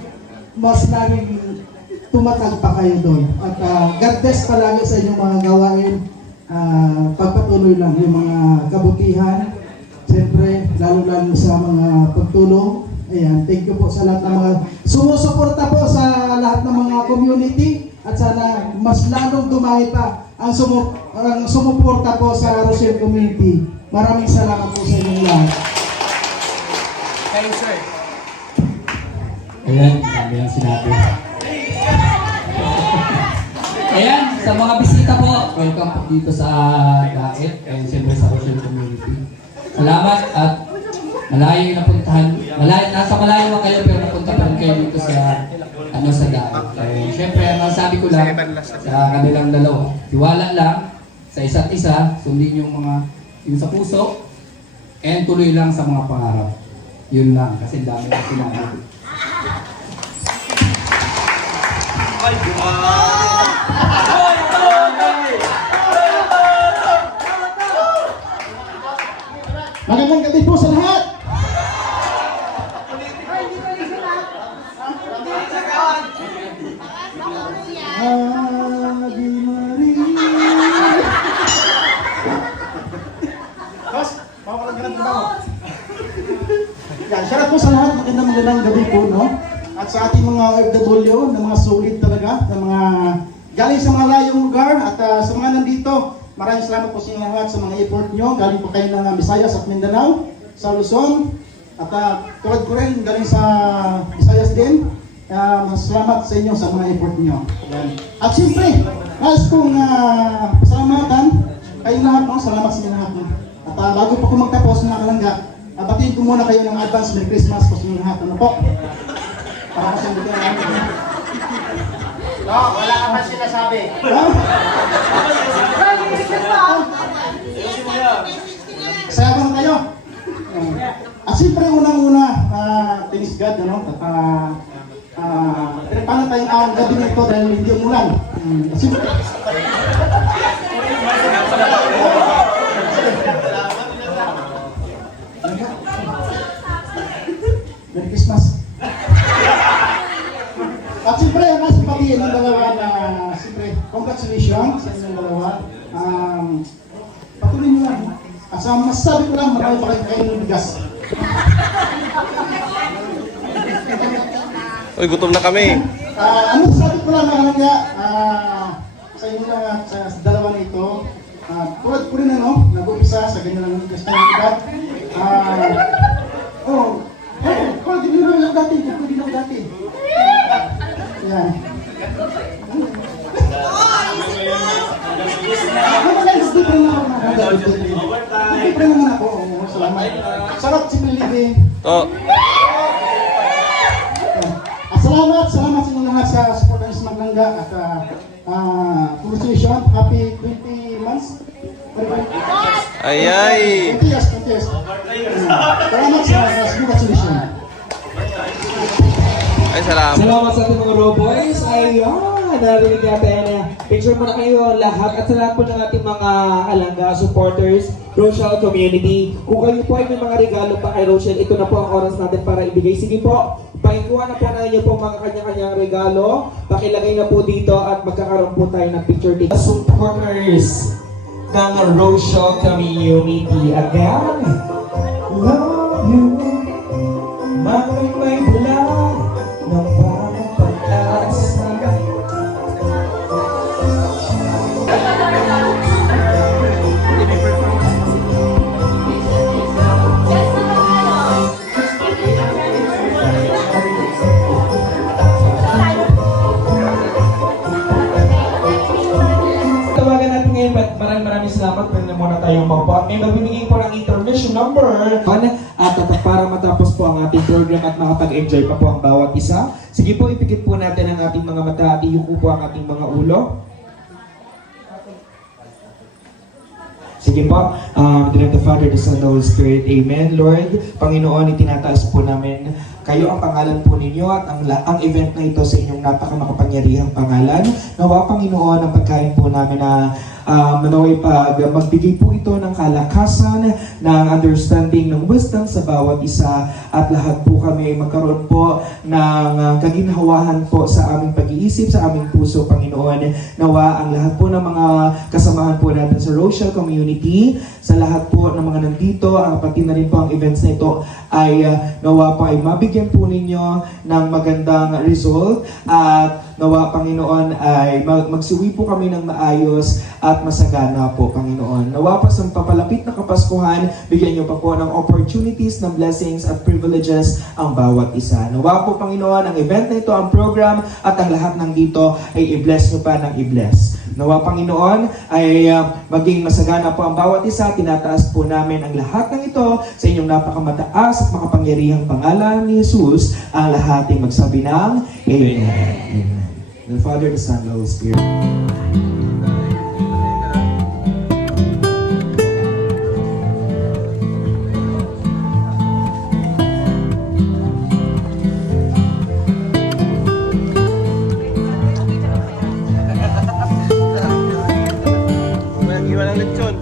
mas laging tumatag pa kayo doon. At God bless palagi sa inyong mga gawain. Pagpatuloy lang yung mga kabutihan. Siyempre, lalo sa mga pagtulong. Ayan, thank you po sa lahat ng mga sumusuporta po sa lahat ng mga community at sana mas lalong dumami pa ang sumuporta po sa Rochelle community. Maraming salamat po sa inyong lahat. Thank you, sir. Ayan, dami ang sinabi. Ayan, sa mga bisita po, welcome po dito sa Daet and siyempre sa Rochelle community. Salamat at malayo yung napuntahan. Nasa malayo na kayo pero napunta pa rin kayo dito sa sa Daet. Siyempre, ang sabi ko lang sa kanilang dalawa, tiwala lang sa isa't isa, sundin yung sa puso, and tuloy lang sa mga pangarap. Yun lang, kasi dami na sinabi. Magandang gabi po sa lahat! Shoutout po sa lahat, magandang gabi po, no? At sa ating mga OFW, na mga solid talaga, na mga galing sa mga layong lugar, at sa mga nandito, maraming salamat po sa inyo lahat sa mga effort nyo. Galing po kayo ng Visayas at Mindanao, sa Luzon. At tulad ko rin, galing sa Visayas din. Salamat sa inyo sa mga effort nyo. Ayan. At siyempre, nais kong pasalamatan kayo lahat. Salamat sa inyo lahat. At bago po ko magtapos mga kalangga, batiin ko muna kayo ng advance Merry Christmas po sa inyo lahat. Ano po? Para ko sa inyo namin. Wala ka man sinasabi. Saya ba tayo? At siyempre unang-una, tinis God, ano? At paano tayong awang gabi nito dahil hindi umulan. At siyempre, Merry Christmas. At siyempre, nasa pagiging ng dalawa na siyempre, congratulations sa inyong dalawa. Patuloy nyo lang. At sa masasabi ko lang, marami pa kayo ng bigas. Uy, gutom na kami. Ano sasabi ko lang mga nga, sa inyo lang at sa dalawa na ito, tulad ko rin nag-umpisa sa ganyan lang bigas na edad. Di nyo lang dati, di nyo lang dati. Yan. Libre naman ako. Salamat. Sarap si Pilipin. Salamat sa inyo lahat sa support ng Magangga at congratulations. Happy 20 months. Ay. 20 years. Salamat sa congratulations. Ay, salamat. Salamat sa ating mga Roboys. Ayan, narinig natin na picture muna kayo lahat at sa lahat po ng ating mga Kalangga supporters, Rochelle community. Kung kayo po ay may mga regalo pa kay Rochelle, ito na po ang oras natin para ibigay. Sige po, pakikuha na po na inyo po mga kanya-kanyang regalo. Pakilagay na po dito at magkakaroon po tayo ng picture dito. Supporters ng Rochelle community. Again, love you, may bulag ng parang pag-asa. Tawagan natin ngayon, maraming salamat. Pwede na muna tayong maupo. May magbibigay po ng intermission number. At para matapos po ang ating program at makapag-enjoy pa po ang bawat isa. Sige po, ipikit po natin ang ating mga mata at iyuko po ang ating mga ulo. Sige po, in the Father, the Son, the Holy Spirit, Amen. Lord, Panginoon, itinataas po namin kayo ang pangalan po ninyo at ang event na ito sa inyong napakamakapangyarihang pangalan. Nawa, Panginoon, ang pagkain po namin na manaway magbigay po ito ng kalakasan, ng understanding, ng wisdom sa bawat isa at lahat po kami magkaroon po ng kaginhawahan po sa aming pag-iisip, sa aming puso, Panginoon. Nawa, ang lahat po ng mga kasamahan po natin sa Rochelle community, sa lahat po ng mga nandito, pati na rin po ang events na ito ay nawa po ay mabigyan po ninyo ng magandang result at nawa, Panginoon, ay magsuwi po kami ng maayos at masagana po, Panginoon. Nawa pa sa papalapit na Kapaskuhan, bigyan niyo pa po ng opportunities, ng blessings at privileges ang bawat isa. Nawa po, Panginoon, ang event na ito, ang program at ang lahat ng dito ay i-bless niyo pa ng i-bless. Nawa, Panginoon, ay maging masagana po ang bawat isa. Tinataas po namin ang lahat ng ito sa inyong napakamataas at makapangyarihang pangalan ni Jesus. Ang lahat ay magsabi ng Amen. Amen. The Father, the Son, the Holy Spirit. Gimana lechon?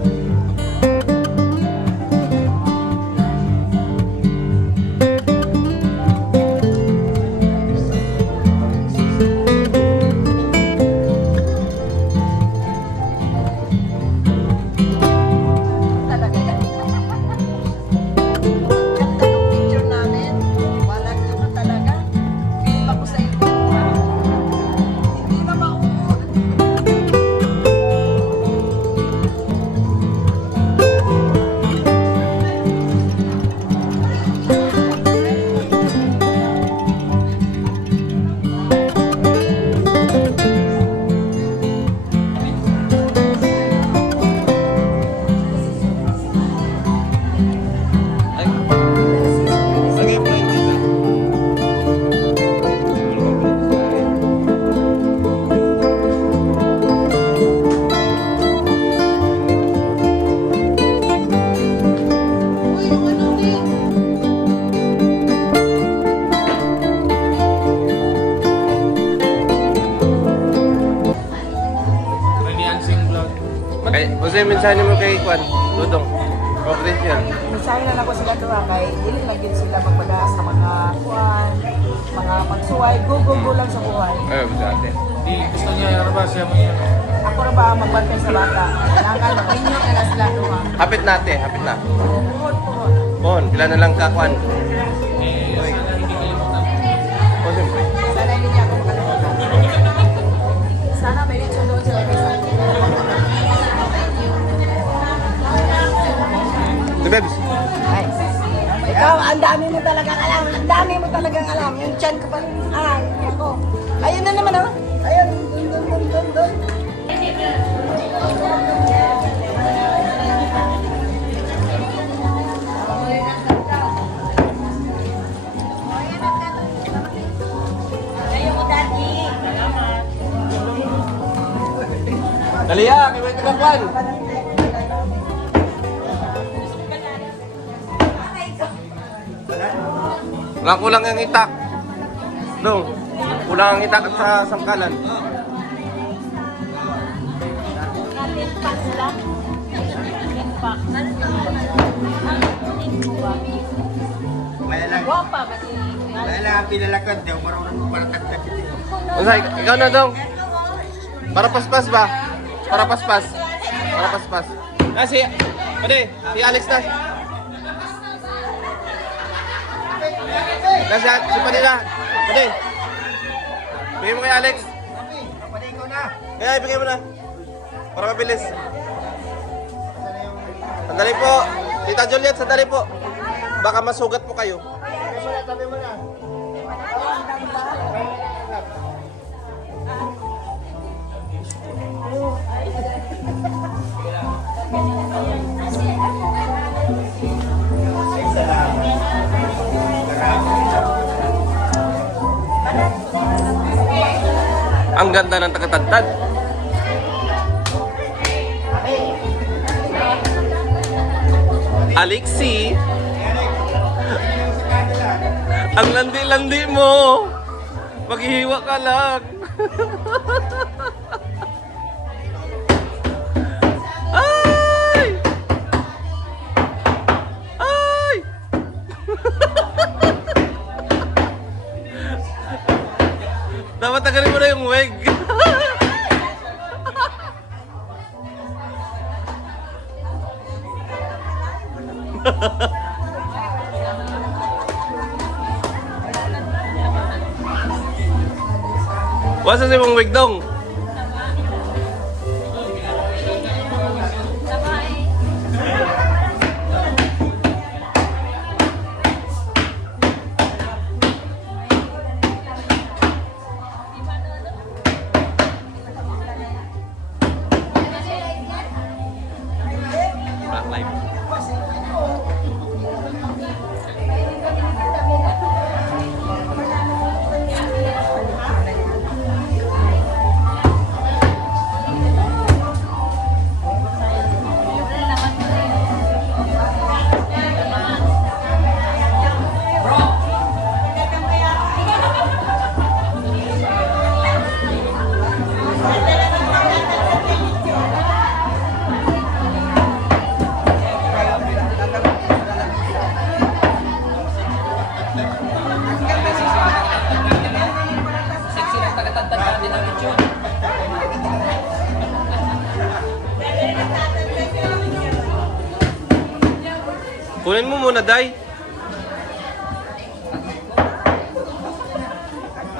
yung mensahe mo kay Kwan? Dudong. O Christian. Mensahe na lang ko sila doon kay dili lang gid sila magpadaas sa mga kuan, mga pagsuway, go lang sa buhay. Ay, bisate. Di, gusto niya yung ba siya mo yun? Ako na ba magbantay sa bata? Kailangan inyo na sila doon. Hapit natin, hapit na. Puhon. Bon, pila na lang ka, Kwan? Eh, sana hindi kalimutan. O, siyempre. Sana hindi niya ako makalimutan. Sana may rin doon sila kasi. The Bebs. Ay. Ikaw, ang dami mo talagang alam. Ang dami mo talagang alam. Yung chan ko pa rin. Ay, ako. Ayun na naman, oh. Ayun. Dun. Dali ya, kay may taga-Kwan. Kulang ang itak. Dong, kulang ang itak sa sangkalan. Wala lang pinalakad daw, marunong mo pala tagtag ito. Unsay, ikaw na dong. Para paspas ba? Para paspas. Para paspas. Ah, si Alex na. Si Padilla. Pade. Bigay mo kay Alex. Pwede ikaw na. Kaya ibigay mo na. Para mabilis. Sandali po. Tita Juliet, sandali po. Baka masugat po kayo. Tabi mo na. Ang ganda ng takatagtad. Alexi. Ang landi-landi mo. Maghihiwa ka lang. Ay! Ay! Dapat tagalin mo na yung wig. Wasa si mong wig dong. Black light. Kunin mo muna, Day.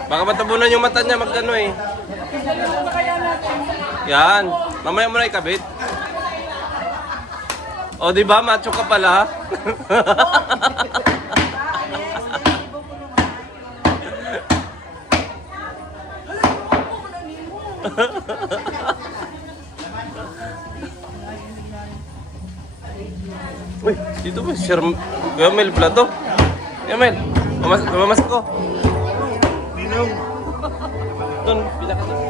Baka matabunan yung mata niya magano eh. Yan. Mamaya mo na ikabit. O, di ba? Macho ka pala. Uy, dito ba? Sir Kuya Mel pala to. Kuya Mel, mamasak ko. Minong. Doon, bila ka doon.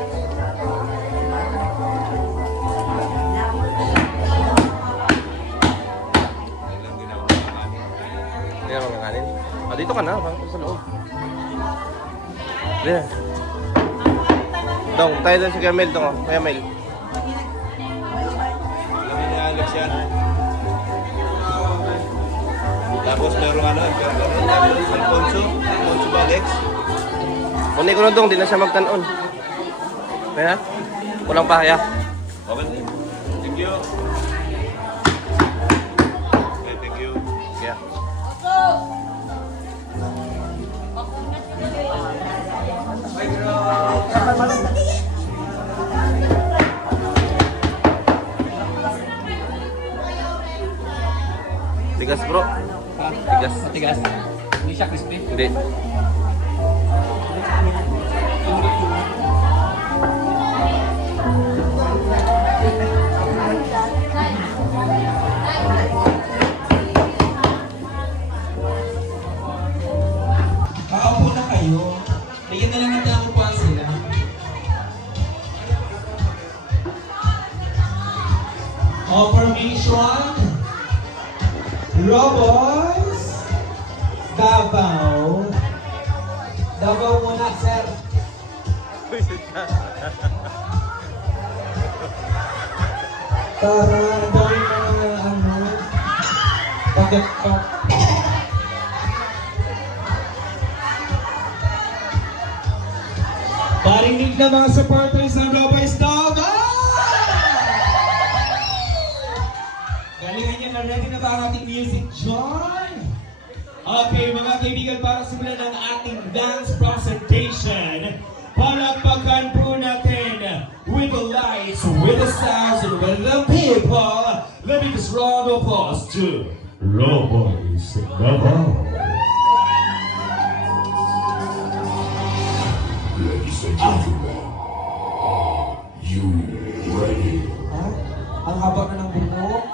Hindi na magkakanin. Ah, dito ka na, parang sa loob. Dito. Dong, tayo doon si Kuya Mel. Kuya Mel. yan. Tapos meron Alfonso Alex. Kunin ko na dong, di na siya magkanon. Kaya, kulang pa kaya. Okay, thank you. Okay, thank you. Yeah. Tigas bro. Tigas. Matigas. Hindi siya crispy. Hindi. Makaupo na kayo. Bigyan na lang natin ang upuan sila. All formation. Roboys. Davao. Davao muna, sir. Para dahil mga pagkat-pak. Parinig na mga supporters ng Roboys Davao! Galingan niya na, ready na ba ang ating music, John? Okay, mga kaibigan, para simulan ang ating dance presentation. Palakpakan po natin with the lights, with the sounds, and with the people. Let me just round of applause to Roboys Davao. Ladies and gentlemen, are you ready? Ang haba na ng buhok.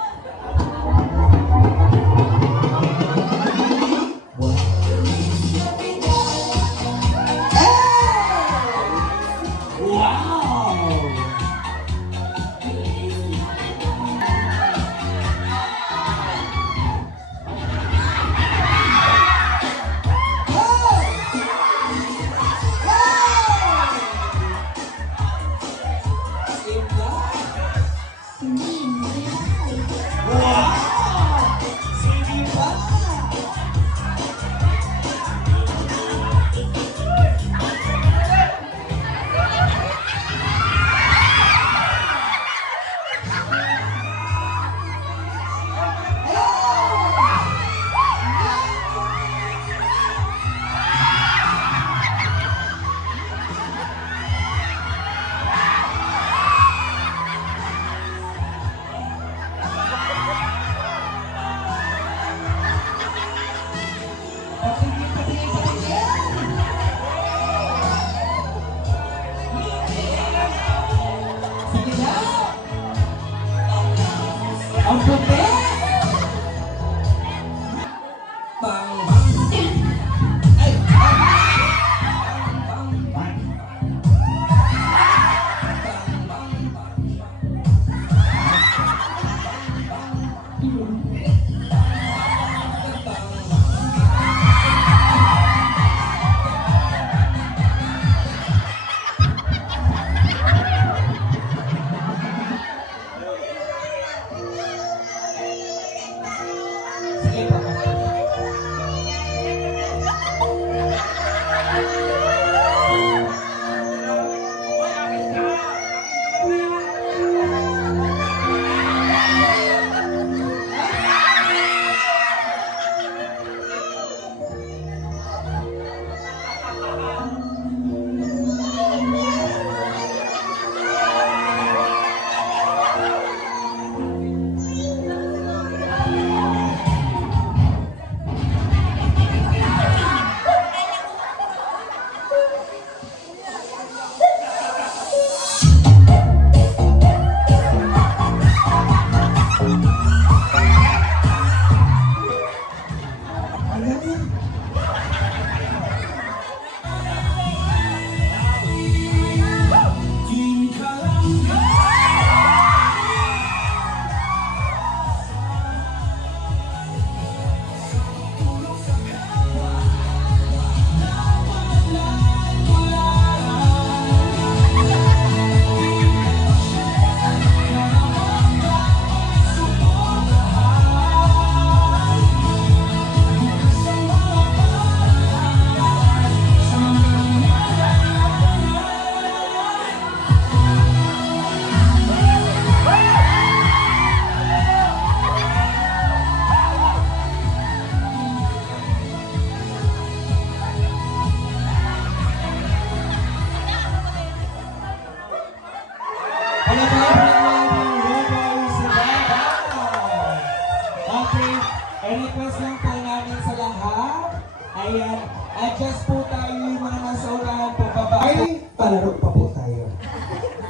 Ayan. Adjust po tayo yung mga nasa unahan po. Ay, palaro pa po tayo.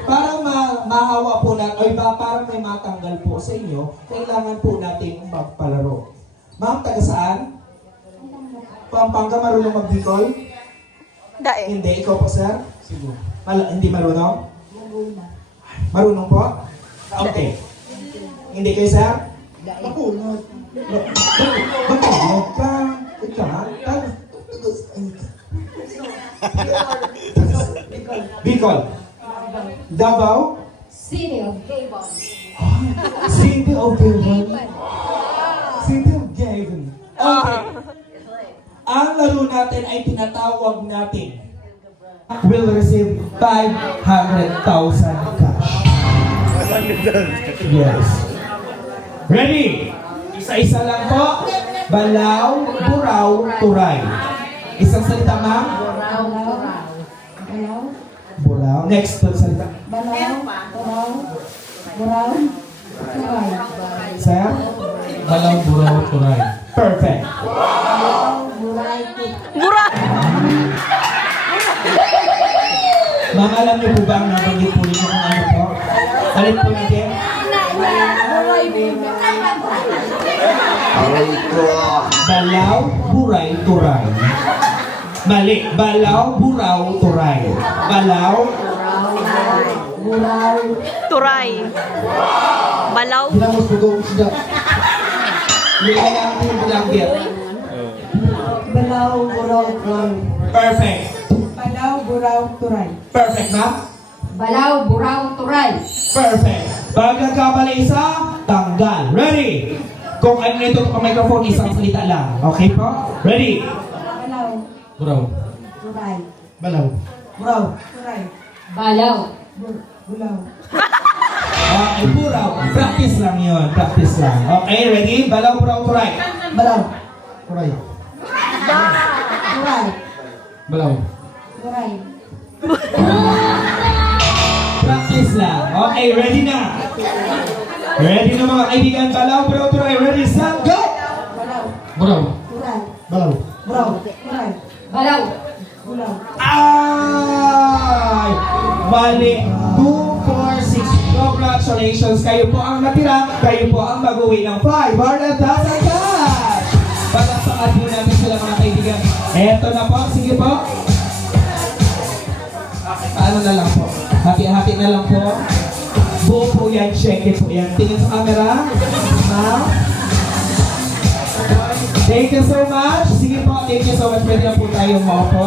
Para mahawa po na, ay ba, para may matanggal po sa inyo, kailangan po natin magpalaro. Ma'am, taga saan? Pampanga, marunong mag-Bicol? Hindi, ikaw po, sir? Sige. Hindi marunong? Marunong po? Okay. Hindi kayo, sir? Makulog. Makulog ka. Bicol. Davao? City of Gabon. City of Gabon. City of Gabon. Okay. Ang laro natin ay tinatawag natin will receive 500,000 cash. Yes. Ready? Isa-isa lang po. Balaw, buraw, turay. Isang salita, ma'am? Buraw. Next salita. Sir? Balaw, buraw, turay. Perfect. Ma'am, alam niyo po ba ang nabanggit po ninyo kung ano po? Alit po natin. Balaw, buray, turay. Mali. Balaw, buraw, turay. Balaw, Turay. Balaw. Ginamos ko gawin siya. Nilayang yung bilanggit. Balaw, buraw, turay. Perfect. Balaw, buraw, turay. Perfect, ma'am? Balaw, buraw, turay. Perfect. Pag nagkamali isa, tanggal. Ready? Kung ano nito ang microphone, isang salita lang. Okay po? Ready? Balaw, Buraw. turay. Balaw. Buraw, turay. Balaw. Bulaw. Okay, buraw. Practice lang yun. Practice lang. Okay, ready? Balaw, buraw, turay. Balaw. Turay. Turay. Balaw. Turay. Practice lang. Okay, ready na. Ready na mga kaibigan. Balaw, buraw, turay. Ready, set, go! Balaw. Buraw. Turay. Balaw. Buraw. Turay. Balaw. Bulaw. Ay! Mali. 2, 4, 6. Congratulations. Kayo po ang natira. Kayo po ang mag-uwi ng 500,000 cash. Palakpakan po natin sila mga kaibigan. Eto na po. Sige po. Paano na lang po? Hati-hati na lang po. Buo po yan. Check it po yan. Tingin sa camera. Ma'am. Thank you so much. Sige po. Thank you so much. Pwede na po tayo mo po.